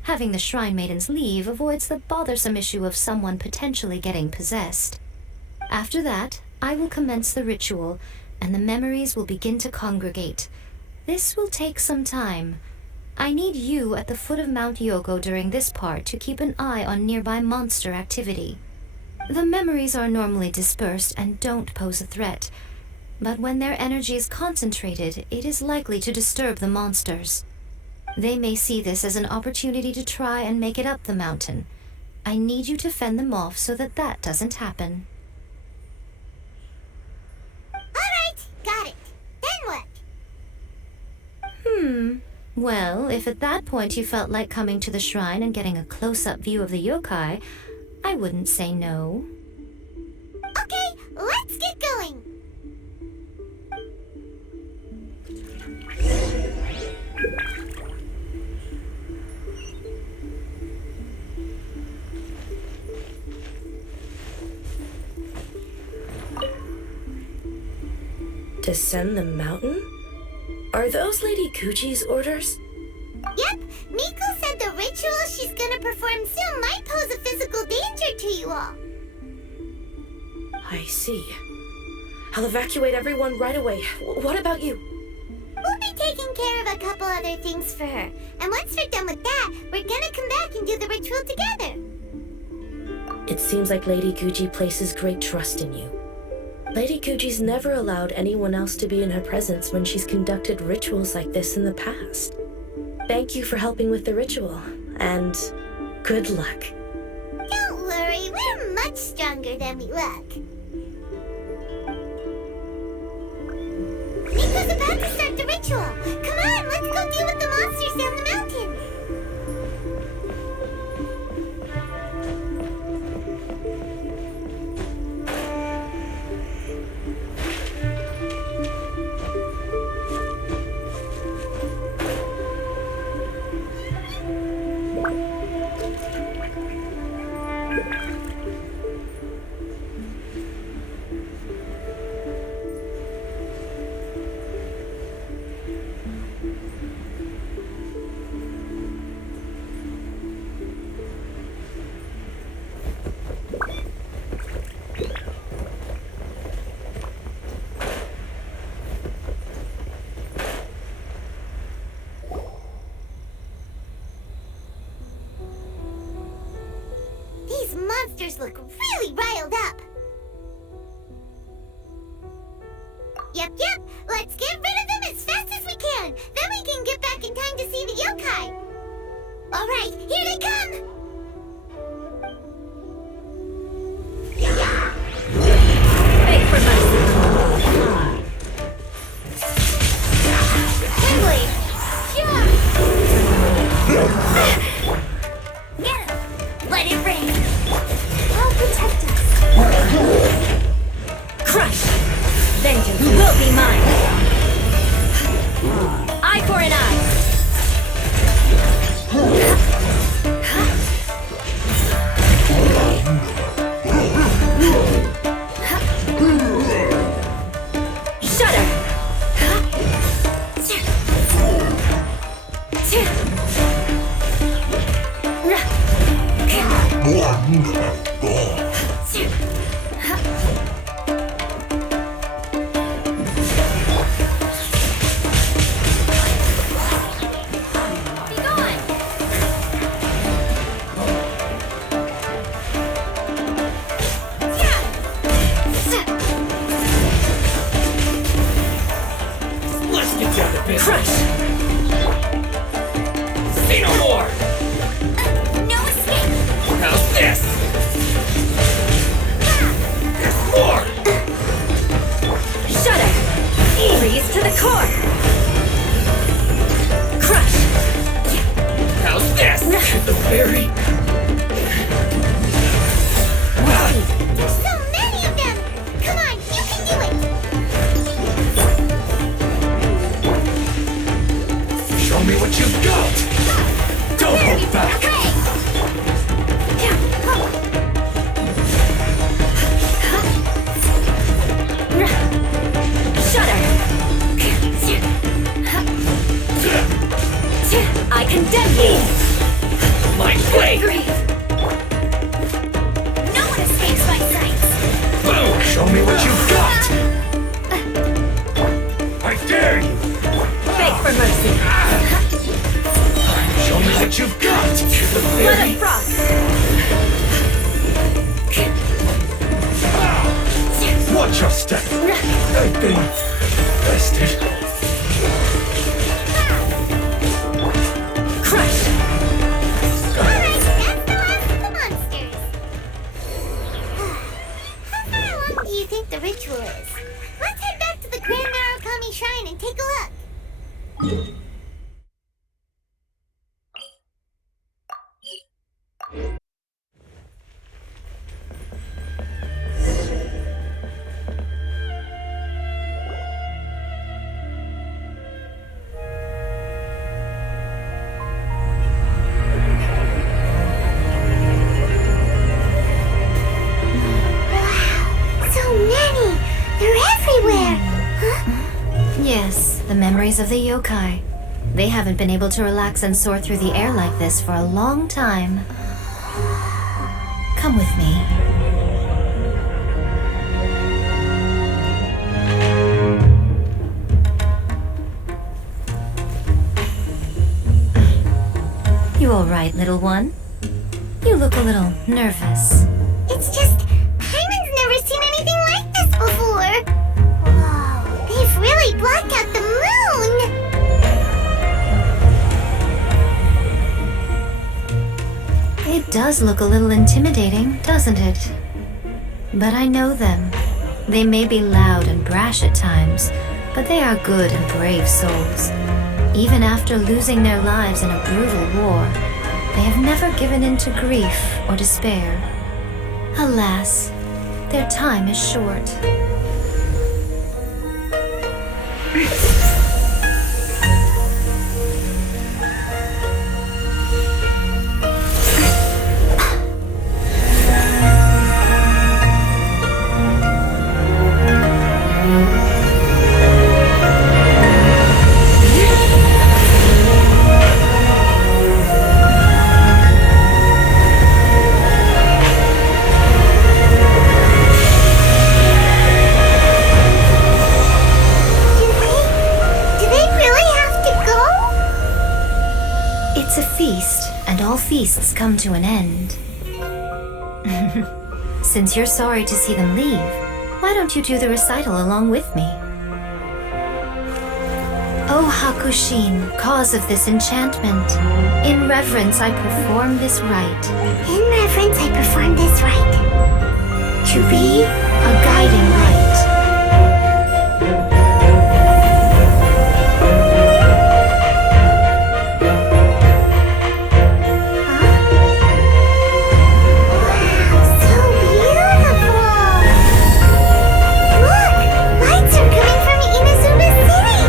Having the shrine maidens leave avoids the bothersome issue of someone potentially getting possessed. After that, I will commence the ritual, and the memories will begin to congregate. This will take some time. I need you at the foot of Mount Yougou during this part to keep an eye on nearby monster activity. The memories are normally dispersed and don't pose a threat, but when their energy is concentrated, it is likely to disturb the monsters. They may see this as an opportunity to try and make it up the mountain. I need you to fend them off so that that doesn't happen. Alright, got it. Then what? Well, if at that point you felt like coming to the shrine and getting a close-up view of the yokai, I wouldn't say no. Okay, let's get going. Descend the mountain? Are those Lady Gucci's orders? Yep, Miko said the ritual she's gonna perform soon might pose a physical danger to you all. I see. I'll evacuate everyone right away. What about you? We'll be taking care of a couple other things for her. And once we're done with that, we're gonna come back and do the ritual together. It seems like Lady Gucci places great trust in you. Lady Gucci's never allowed anyone else to be in her presence when she's conducted rituals like this in the past. Thank you for helping with the ritual, and good luck. Don't worry, we're much stronger than we look. Miko's about to start the ritual. Come on, let's go deal with the monsters down the mountain. These monsters look really riled up. Yep, let's get rid of them as fast as we can. Then we can get All right, here they come! Beg for mercy. Windblade! Yeah! Get him! Let it rain! I'll protect us! Crush! Vengeance will be mine! Eye for an eye! Shudder! Let's get down to business. Crush! Say no more! No escape! How's this? There's more! Shudder! Freeze to the core! Crush! How's this? The fairy! There's so many of them! Come on, you can do it! Show me what you've got! Don't hold back! Shudder! I condemn you! My blade! No one escapes my sights! Boom! Show me what you've got! I dare you! Beg for mercy! Show me what you've got! The Blood fairy! of frost! Watch your step! I've been bested. Crush! Alright, that's the last of the monsters. How far along do you think the ritual is? Let's head back to the Grand Narukami Shrine and take a look. So many! They're everywhere! Huh? Yes, the memories of the yokai. They haven't been able to relax and soar through the air like this for a long time. Come with me. You all right, little one? You look a little nervous. It's just, Hyman's never seen anything like this before! Whoa, they've really blocked out the moon! It does look a little intimidating, doesn't it? But I know them. They may be loud and brash at times, but they are good and brave souls. Even after losing their lives in a brutal war, they have never given in to grief or despair. Alas, their time is short. Feasts come to an end. Since you're sorry to see them leave, why don't you do the recital along with me? O Hakushin, cause of this enchantment, in reverence I perform this rite. In reverence, I perform this rite. To be a guiding light. So beautiful! Look! Lights are coming from Inazuma City!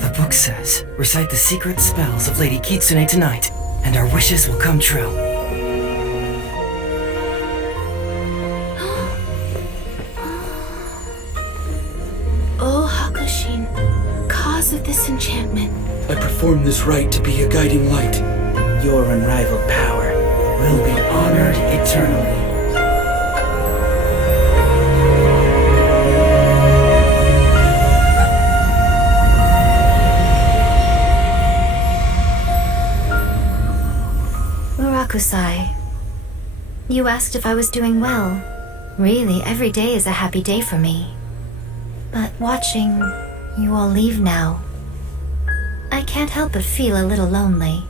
The book says, recite the secret spells of Lady Kitsune tonight, and our wishes will come true. O Hakushin, cause of this enchantment. I perform this rite to be a guiding light. Your unrivaled power will be honored eternally. Murakusai, you asked if I was doing well. Really, every day is a happy day for me. But watching you all leave now, I can't help but feel a little lonely.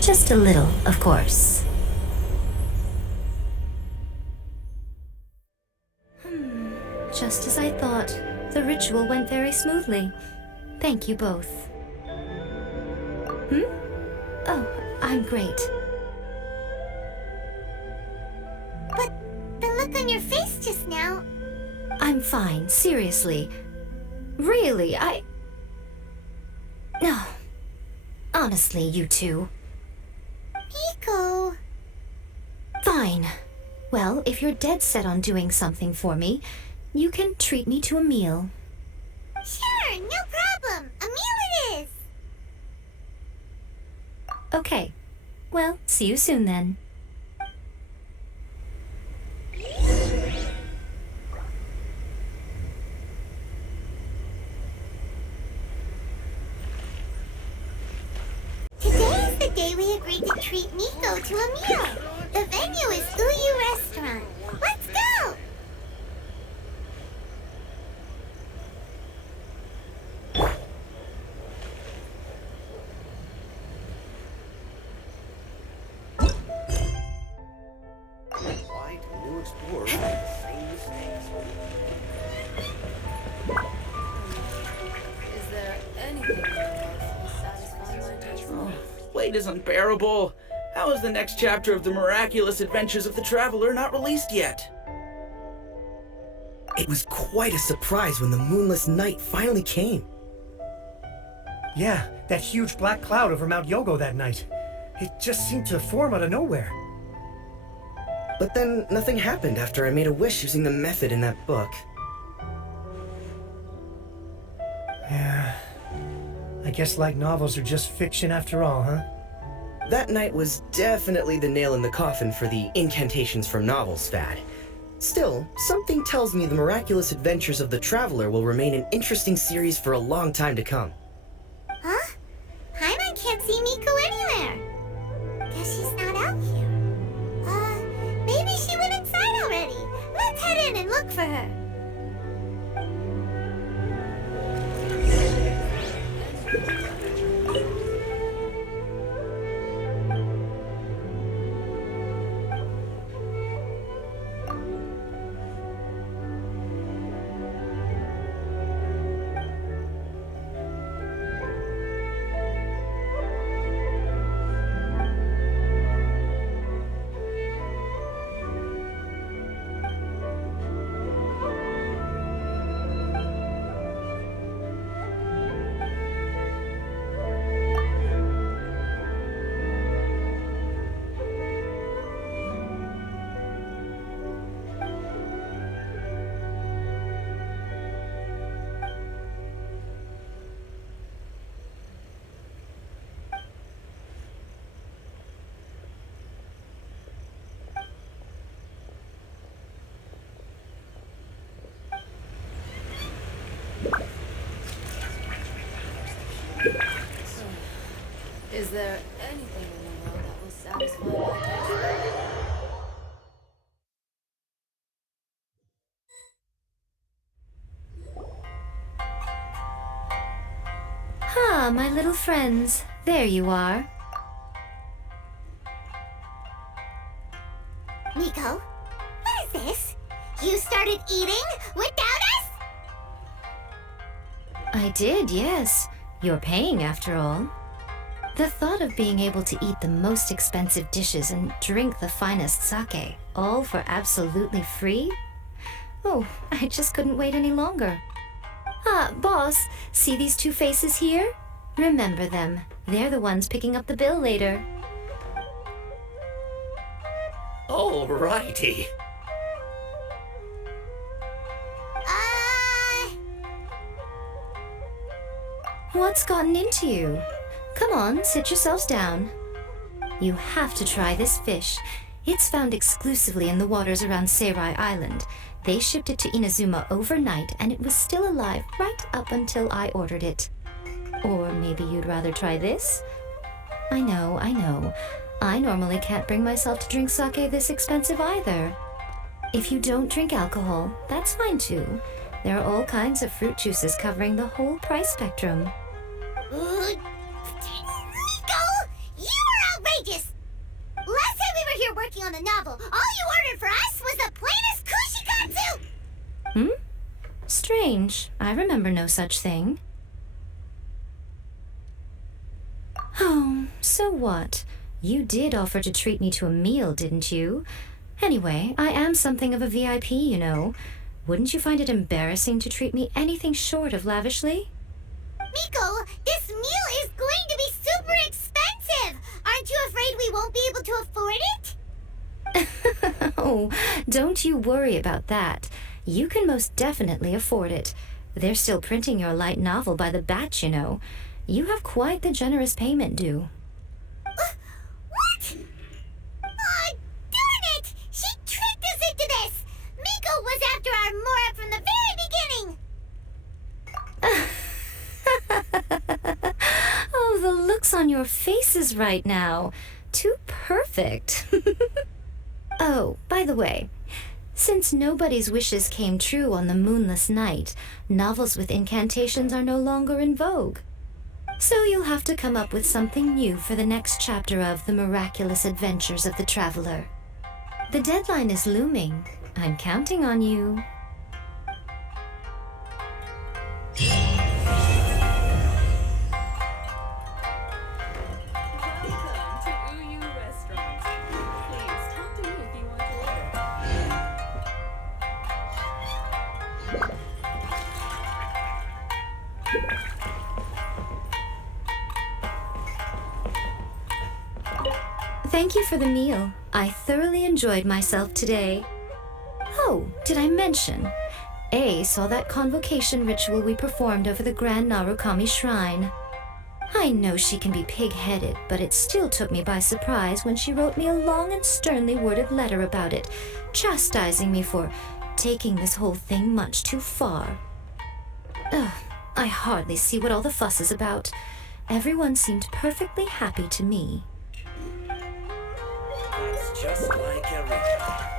Just a little, of course. Just as I thought, the ritual went very smoothly. Thank you both. Oh, I'm great. But the look on your face just now... I'm fine, seriously. Really, No. Honestly, you two. Miko... Fine. Well, if you're dead set on doing something for me, you can treat me to a meal. Sure, no problem. A meal it is. Okay. Well, see you soon then. Today is the day we agreed to treat Miko to a meal. The venue is Uyou Restaurant. Let's go! Why do new explorers make the same mistakes? Is there anything in your life that will satisfy my taste? Wait is unbearable. How is the next chapter of the miraculous adventures of the traveler not released yet? It was quite a surprise when the moonless night finally came. Yeah, that huge black cloud over Mount Yogo that night. It just seemed to form out of nowhere. But then nothing happened after I made a wish using the method in that book. Yeah. I guess light novels are just fiction after all, huh? That night was definitely the nail in the coffin for the incantations from novels fad. Still, something tells me the miraculous adventures of the traveler will remain an interesting series for a long time to come. Huh? Paimon can't see Miko anywhere. Guess she's not out here. Maybe she went inside already. Let's head in and look for her. Is there anything in the world that will satisfy my taste? Ah, my little friends, there you are. Miko, what is this? You started eating without us? I did, yes. You're paying after all. The thought of being able to eat the most expensive dishes and drink the finest sake, all for absolutely free? Oh, I just couldn't wait any longer. Ah, boss, see these two faces here? Remember them. They're the ones picking up the bill later. Alrighty. What's gotten into you? Come on, sit yourselves down. You have to try this fish. It's found exclusively in the waters around Seirai Island. They shipped it to Inazuma overnight, and it was still alive right up until I ordered it. Or maybe you'd rather try this? I know. I normally can't bring myself to drink sake this expensive either. If you don't drink alcohol, that's fine too. There are all kinds of fruit juices covering the whole price spectrum. Miko! You are outrageous! Last time we were here working on the novel, all you ordered for us was the plainest kushikatsu! Strange. I remember no such thing. Oh, so what? You did offer to treat me to a meal, didn't you? Anyway, I am something of a VIP, you know. Wouldn't you find it embarrassing to treat me anything short of lavishly? Miko, this meal is going to be super expensive! Aren't you afraid we won't be able to afford it? Oh, don't you worry about that. You can most definitely afford it. They're still printing your light novel by the batch, you know. You have quite the generous payment due. What? Oh, darn it! She tricked us into this! Miko was after our Mora from the very beginning! Oh, the looks on your faces right now. Too perfect. Oh, by the way, since nobody's wishes came true on the moonless night, novels with incantations are no longer in vogue. So you'll have to come up with something new for the next chapter of The Miraculous Adventures of the Traveler. The deadline is looming. I'm counting on you. Thank you for the meal. I thoroughly enjoyed myself today. Oh, did I mention? A saw that convocation ritual we performed over the Grand Narukami Shrine. I know she can be pig-headed, but it still took me by surprise when she wrote me a long and sternly worded letter about it, chastising me for taking this whole thing much too far. Ugh, I hardly see what all the fuss is about. Everyone seemed perfectly happy to me. It's just like everything.